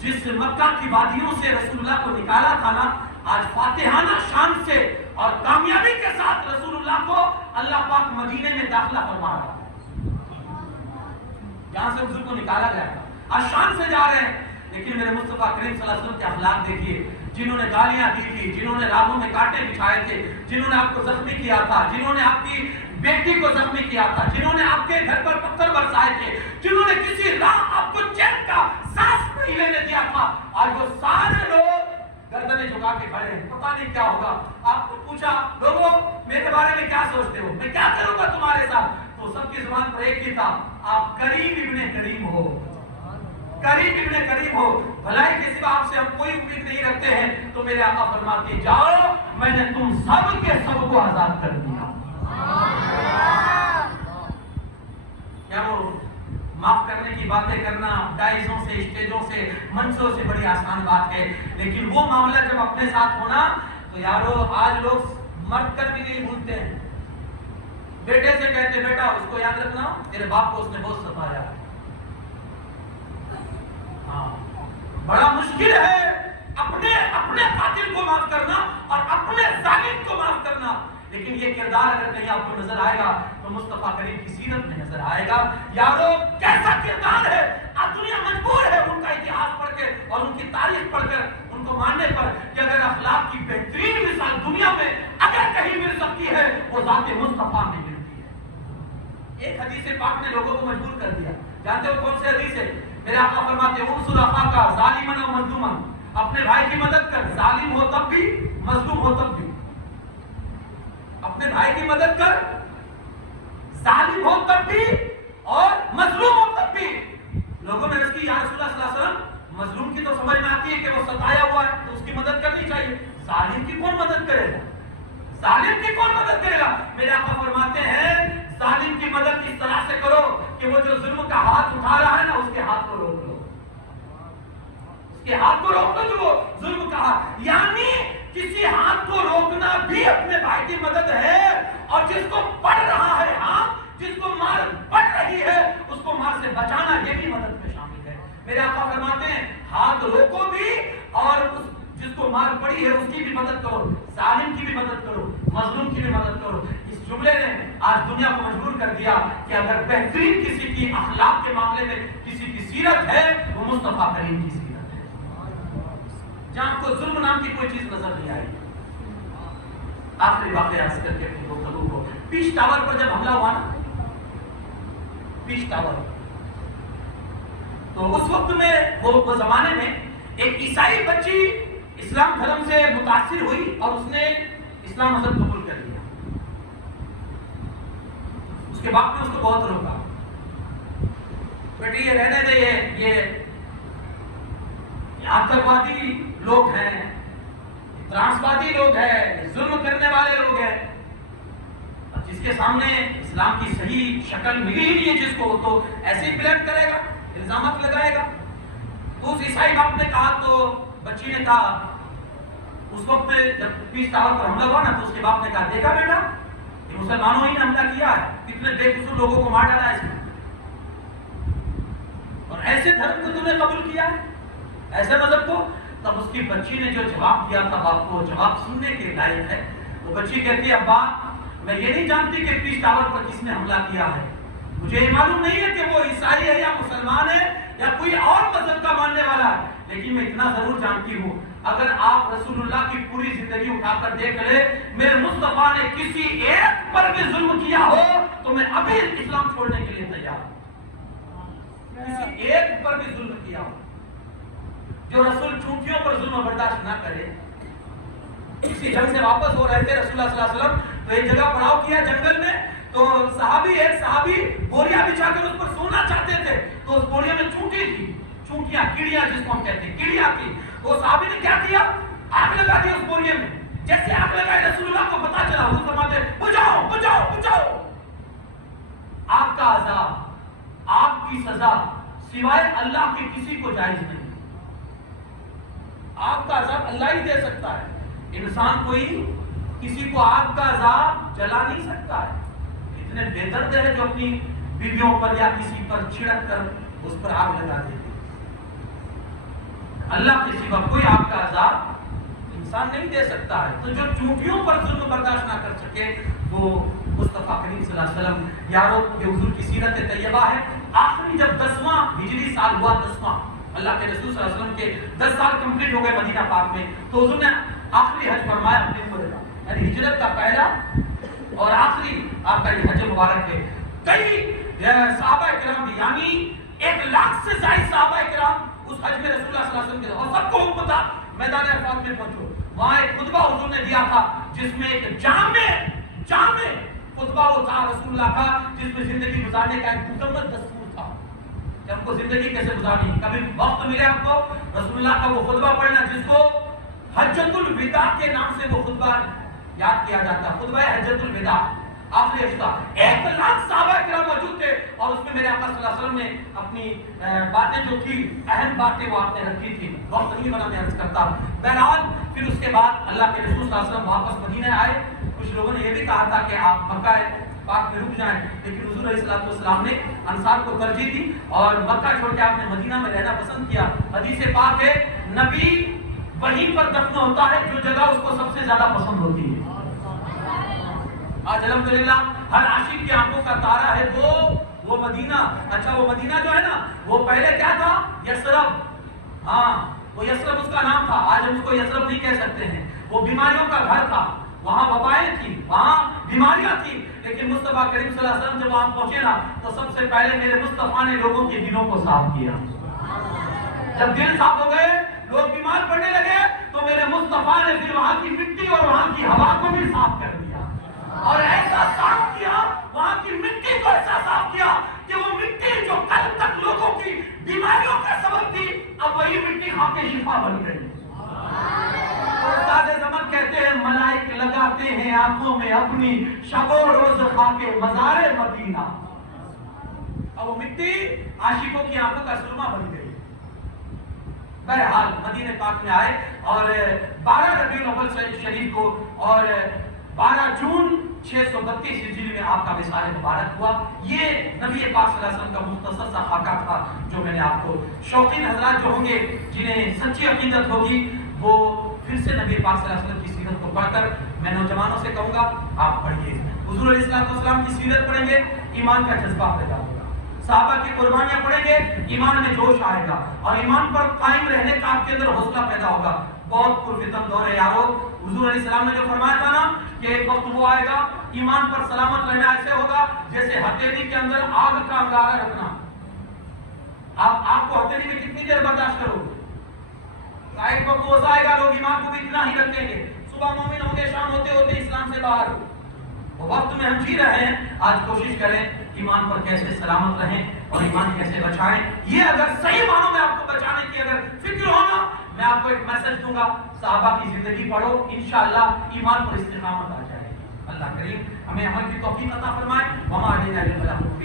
جس مکہ کی وادیوں سے رسول اللہ کو نکالا تھا نا, آج فاتحانہ شان سے اور کامیابی کے ساتھ رسول اللہ کو اللہ پاک مدینے میں داخلہ فرما رہا ہے. جہاں سے حضور کو نکالا گیا تھا آج شان سے جا رہے ہیں. لیکن میرے مصطفیٰ کریم صلی اللہ علیہ وسلم کے اخلاق دیکھیے, جنہوں نے گالیاں دی تھی, جنہوں نے راہوں میں کانٹے بچھائے تھے, جنہوں نے آپ کو زخمی کیا تھا, جنہوں نے آپ کی بیٹی کو زخمی کیا تھا, جنہوں نے آپ کے گھر پر پتھر برسائے تھے, جنہوں نے کسی راہ آپ کو چین کا سانس نہیں لینے دیا تھا, آج وہ سارے لوگ گردنیں جھکا کے کھڑے ہیں. پتہ نہیں کیا ہوگا. آپ کو پوچھا, لوگوں میرے بارے میں کیا سوچتے ہو, میں کیا کروں گا تمہارے ساتھ, تو سب کی زبان پر ایک ہی تھا, آپ کریم ابن کریم ہو, کریم ابن کریم ہو, بھلائی کے سوا آپ سے ہم کوئی امید نہیں رکھتے ہیں. تو میرے آقا فرماتے جاؤ, میں نے تم سب کے سب کو آزاد کر دیا. کیا وہ معاف کرنے کی باتیں کرنا ڈائزوں سے, اسٹیجوں سے, منچوں سے بڑی آسان بات ہے, لیکن وہ معاملہ جب اپنے ساتھ ہونا تو یارو آج لوگ مرد کر بھی نہیں بھولتے ہیں. بیٹے سے کہتے بیٹا اس کو یاد رکھنا تیرے باپ کو اس نے بہت ستایا. ہاں, بڑا مشکل ہے اپنے قاتل کو معاف کرنا اور اپنے ظالم کو معاف کرنا. لیکن یہ کردار اگر کہیں آپ کو نظر آئے گا تو مصطفیٰ کریم کی سیرت میں نظر آئے گا. یارو کیسا کردار ہے, اب دنیا مجبور ہے ان کا اتہاس پڑھ کے اور ان کی تاریخ پڑھ کر ان کو ماننے پر کہ اگر اخلاق کی بہترین مثال دنیا میں اگر کہیں مل سکتی ہے وہ ذات مصطفیٰ میں ملتی ہے. ایک حدیث پاک نے لوگوں کو مجبور کر دیا. جانتے ہو کون سی حدیث ہے؟ میرے آقا فرماتے ہیں انصر اخاک ظالما و مظلوما, اپنے بھائی کی مدد کر, ظالم ہو تب بھی, مظلوم ہو تب بھی. اپنے بھائی کی مدد کر, ظالم ہو تب بھی اور مظلوم ہو تب بھی. لوگوں نے اس کی یا رسول اللہ صلی اللہ علیہ وسلم, مظلوم کی تو سمجھ میں آتی ہے کہ وہ ستایا ہوا ہے تو اس کی مدد کرنی چاہیے, ظالم کی کون مدد کرے گا, ظالم کی کون مدد کرے گا؟ میرے آقا فرماتے ہیں ظالم کی مدد اس طرح سے کرو کہ وہ جو ظلم کا ہاتھ اٹھا رہا ہے نا اس کے ہاتھ کو روک لو, اس کے ہاتھ کو روک لو جو وہ ظلم کا ہاتھ. یعنی کسی ہاتھ کو روکنا بھی اپنے بھائی کی مدد ہے, اور جس کو پڑ رہا ہے, ہاں جس کو مار پڑ رہی ہے اس کو مار سے بچانا یہ بھی مدد میں شامل ہے. میرے آقا فرماتے ہیں ہاتھ روکو بھی اور جس کو مار پڑی ہے اس کی بھی مدد کرو, ظالم کی بھی مدد کرو, مظلوم کی بھی مدد کرو. اس جملے نے آج دنیا کو مجبور کر دیا کہ اگر بہترین کسی کی اخلاق کے معاملے میں کسی کی سیرت ہے وہ مصطفیٰ کریم کی سیرت ہے, جہاں کو ظلم نام کی کوئی چیز نظر نہیں آئی. آخری واقعہ عرض کر کے گفتگو کو, پیش ٹاور پر جب حملہ ہوا نا, پیش ٹاور, تو اس وقت میں وہ زمانے میں ایک عیسائی بچی اسلام دھرم سے متاثر ہوئی اور اس نے اسلام مذہب قبول کر لیا. اس کے باپ نے اس کو بہت روکا, بیٹی یہ رہنے دے, یہ آتنکوادی لوگ ہیں, ترانسوادی لوگ ہیں, ظلم کرنے والے لوگ ہیں. جس کے سامنے اسلام کی صحیح شکل ملی ہی نہیں ہے جس کو, تو ایسے ہی بلیٹ کرے گا, الزامات لگائے گا. تو اس عیسائی باپ نے کہا, تو بچی نے کہا, اس وقت جب پیس ٹاور پر حملہ ہوا نا تو اس کے باپ نے کہا دیکھا بیٹا یہ مسلمانوں ہی نے حملہ کیا ہے, کتنے بے قصور لوگوں کو مار ڈالا ہے اس میں, اور ایسے دھرم کو تم نے قبول کیا ہے, ایسے مذہب کو. تب اس کی بچی نے جو جواب دیا تھا باپ کو, جواب سننے کے لائق ہے. وہ بچی کہتی ہے ابا میں یہ نہیں جانتی کہ پیس ٹاور پر کس نے حملہ کیا ہے, مجھے یہ معلوم نہیں ہے کہ وہ عیسائی ہے یا مسلمان ہے یا کوئی اور مذہب کا ماننے والا ہے, لیکن میں اتنا ضرور جانتی ہوں اگر آپ رسول اللہ کی پوری زندگی اٹھا کر دیکھ لیں, میرے مصطفیٰ نے کسی ایک پر بھی ظلم کیا ہو تو میں ابھی اسلام چھوڑنے کے لیے تیار ہوں. کسی ایک پر بھی ظلم کیا ہو, جو رسول چونٹیوں پر ظلم برداشت نہ کرے. کسی جنگ سے واپس ہو رہے تھے رسول اللہ صلی اللہ علیہ وسلم, تو ایک جگہ پڑاؤ کیا جنگل میں, تو ایک صحابی بوریا بچھا کر اس پر سونا چاہتے تھے, تو اس بوریا میں چونٹی تھی, چونٹیاں مکھیاں کیڑیاں جس کو ہم کہتے ہیں کیڑیاں تھی. وہ صحابی نے کیا کیا؟ آگ لگا دی اس بوریے میں. جیسے آگ لگائی رسول اللہ کو پتا چلا, حضور فرماتے بجھاؤ بجھاؤ بجھاؤ. آگ کا عذاب, آگ کی سزا سوائے اللہ کے کسی کو جائز نہیں. آگ کا عذاب اللہ ہی دے سکتا ہے. انسان کوئی کسی کو آگ کا عذاب جلا نہیں سکتا ہے. اتنے بے درد ہے جو اپنی بیویوں پر یا کسی پر چھڑک کر اس پر آگ لگا دیتے. اللہ کے سوا کوئی آگ کا عذاب انسان نہیں دے سکتا ہے. تو جو چونٹیوں پر ظلم برداشت نہ کر سکے وہ مصطفیٰ کریم صلی اللہ علیہ وسلم. یارو یہ حضور کی سیرت طیبہ ہے. آخری جب 10واں ہجری سال ہوا, 10واں اللہ کے رسول صلی اللہ علیہ وسلم کے 10 سال کمپلیٹ ہو گئے مدینہ پاک میں, تو حضور نے آخری حج فرمایا اپنے عمر کا, یعنی ہجرت کا پہلا اور آخری آپ کا یہ حج مبارک ہے. کئی صحابہ کرام بھی, یعنی 1 لاکھ سے زائد صحابہ کرام اس حج میں رسول اللہ صلی اللہ علیہ وسلم کے, اور سب کو حکم تھا میدان عرفات میں پہنچو. وہاں ایک خطبہ حضور نے دیا تھا جس میں ایک جامع خطبہ وہ تھا رسول اللہ کا, جس میں زندگی گزارنے کا ایک مکمل دستور تھا کہ ہم کو زندگی کیسے گزارنی. کبھی وقت ملے آپ کو رسول اللہ کا وہ خطبہ پڑھنا جس کو حجۃ الوداع کے نام سے وہ خطبہ یاد کیا جاتا ہے. خطبہ حجۃ الوداع آخری حج کا. 1 لاکھ صحابہ کرام موجود تھے اور اس میں میرے آقا صلی اللہ علیہ وسلم نے اپنی باتیں جو تھی اہم باتیں وہ آپ نے رکھی تھی. وقت نہیں بنا میں عرض کرتا. بہرحال پھر اس کے بعد اللہ کے رسول صلی اللہ علیہ وسلم واپس مدینہ آئے. کچھ لوگوں نے یہ بھی کہا تھا کہ آپ مکہ پاک میں رک جائیں, لیکن حضور علیہ السلام نے انصار کو ترجیح دی اور مکہ چھوڑ کے آپ نے مدینہ میں رہنا پسند کیا. حدیث پاک ہے نبی وہیں پر دفن ہوتا ہے جو جگہ اس کو سب سے زیادہ پسند ہوتی ہے. آج الحمدللہ ہر عاشق کی آنکھوں کا تارا ہے وہ مدینہ. اچھا وہ مدینہ جو ہے نا وہ پہلے کیا تھا؟ یثرب. ہاں وہ یثرب اس کا نام تھا. آج ہم اس کو یثرب نہیں کہہ سکتے ہیں. وہ بیماریوں کا گھر تھا, وہاں وبائیں تھی, وہاں بیماریاں تھی. لیکن مصطفیٰ کریم صلی اللہ علیہ وسلم جب وہاں پہنچے نا تو سب سے پہلے میرے مصطفیٰ نے لوگوں کے دلوں کو صاف کیا. جب دل صاف ہو گئے, لوگ بیمار پڑنے لگے, تو میرے مصطفیٰ نے پھر وہاں کی مٹی اور وہاں کی ہوا کو بھی صاف کر دیا. اور ایسا صاف کیا, وہاں کی مٹی کو ایسا صاف کیا کہ وہ مٹی جو کل تک لوگوں کی بیماریوں کا سبب تھی, اب وہی مٹی کھا کے شفا بن گئی. استاد زمان کہتے ہیں ملائک لگاتے ہیں آنکھوں میں اپنی شب و روز کھا کے مزار مدینہ. اب وہ مٹی عاشقوں کی آنکھوں کا سرما بن گئی. بہرحال مدینہ پاک میں آئے اور 12 ربیع الاول شریف کو اور 12 جون 632 ہجری میں آپ کا وصال مبارک ہوا. یہ نبی پاک صلی اللہ علیہ وسلم کا مختصر سا خاکہ تھا جو میں نے آپ کو. شوقین حضرات جو ہوں گے جنہیں سچی عقیدت ہوگی وہ پھر سے نبی پاک صلی اللہ علیہ وسلم کی سیرت کو پڑھ کر, میں نوجوانوں سے کہوں گا آپ پڑھیے. حضور علیہ السلام کی سیرت پڑھیں گے ایمان کا جذبہ پیدا ہوگا. صحابہ کی قربانیاں پڑھیں گے ایمان میں جوش آئے گا اور ایمان پر قائم رہنے کا آپ کے اندر حوصلہ پیدا ہوگا. بہت پرفتن دور ہے یارو. حضور علیہ السلام نے جو فرمایا تھا نا کہ ایک وقت وہ آئے گا ایمان پر سلامت رہنا ایسے ہوگا جیسے ہتھیلی کے اندر آگ کا انگارہ رکھنا. آپ کو ہتھیلی میں کتنی دیر برداشت کرو گے؟ ایک وقت وہ آئے گا لوگ ایمان کو بھی اتنا ہی رکھیں گے, صبح مومن ہوں گے, شام ہوتے ہوتے اسلام سے باہر. وہ وقت میں ہم جی رہے ہیں, آج کوشش کریں ایمان پر کیسے سلامت رہیں اور ایمان کیسے بچائیں. یہ اگر صحیح معنوں میں آپ کو بچانے کی اگر فکر ہونا, میں آپ کو ایک میسج دوں گا, صحابہ کی زندگی پڑھو, انشاءاللہ ایمان پر استقامت آ جائے گی. اللہ کریم ہمیں عمل کی توفیق عطا فرمائے. وما علینا الا البلاغ.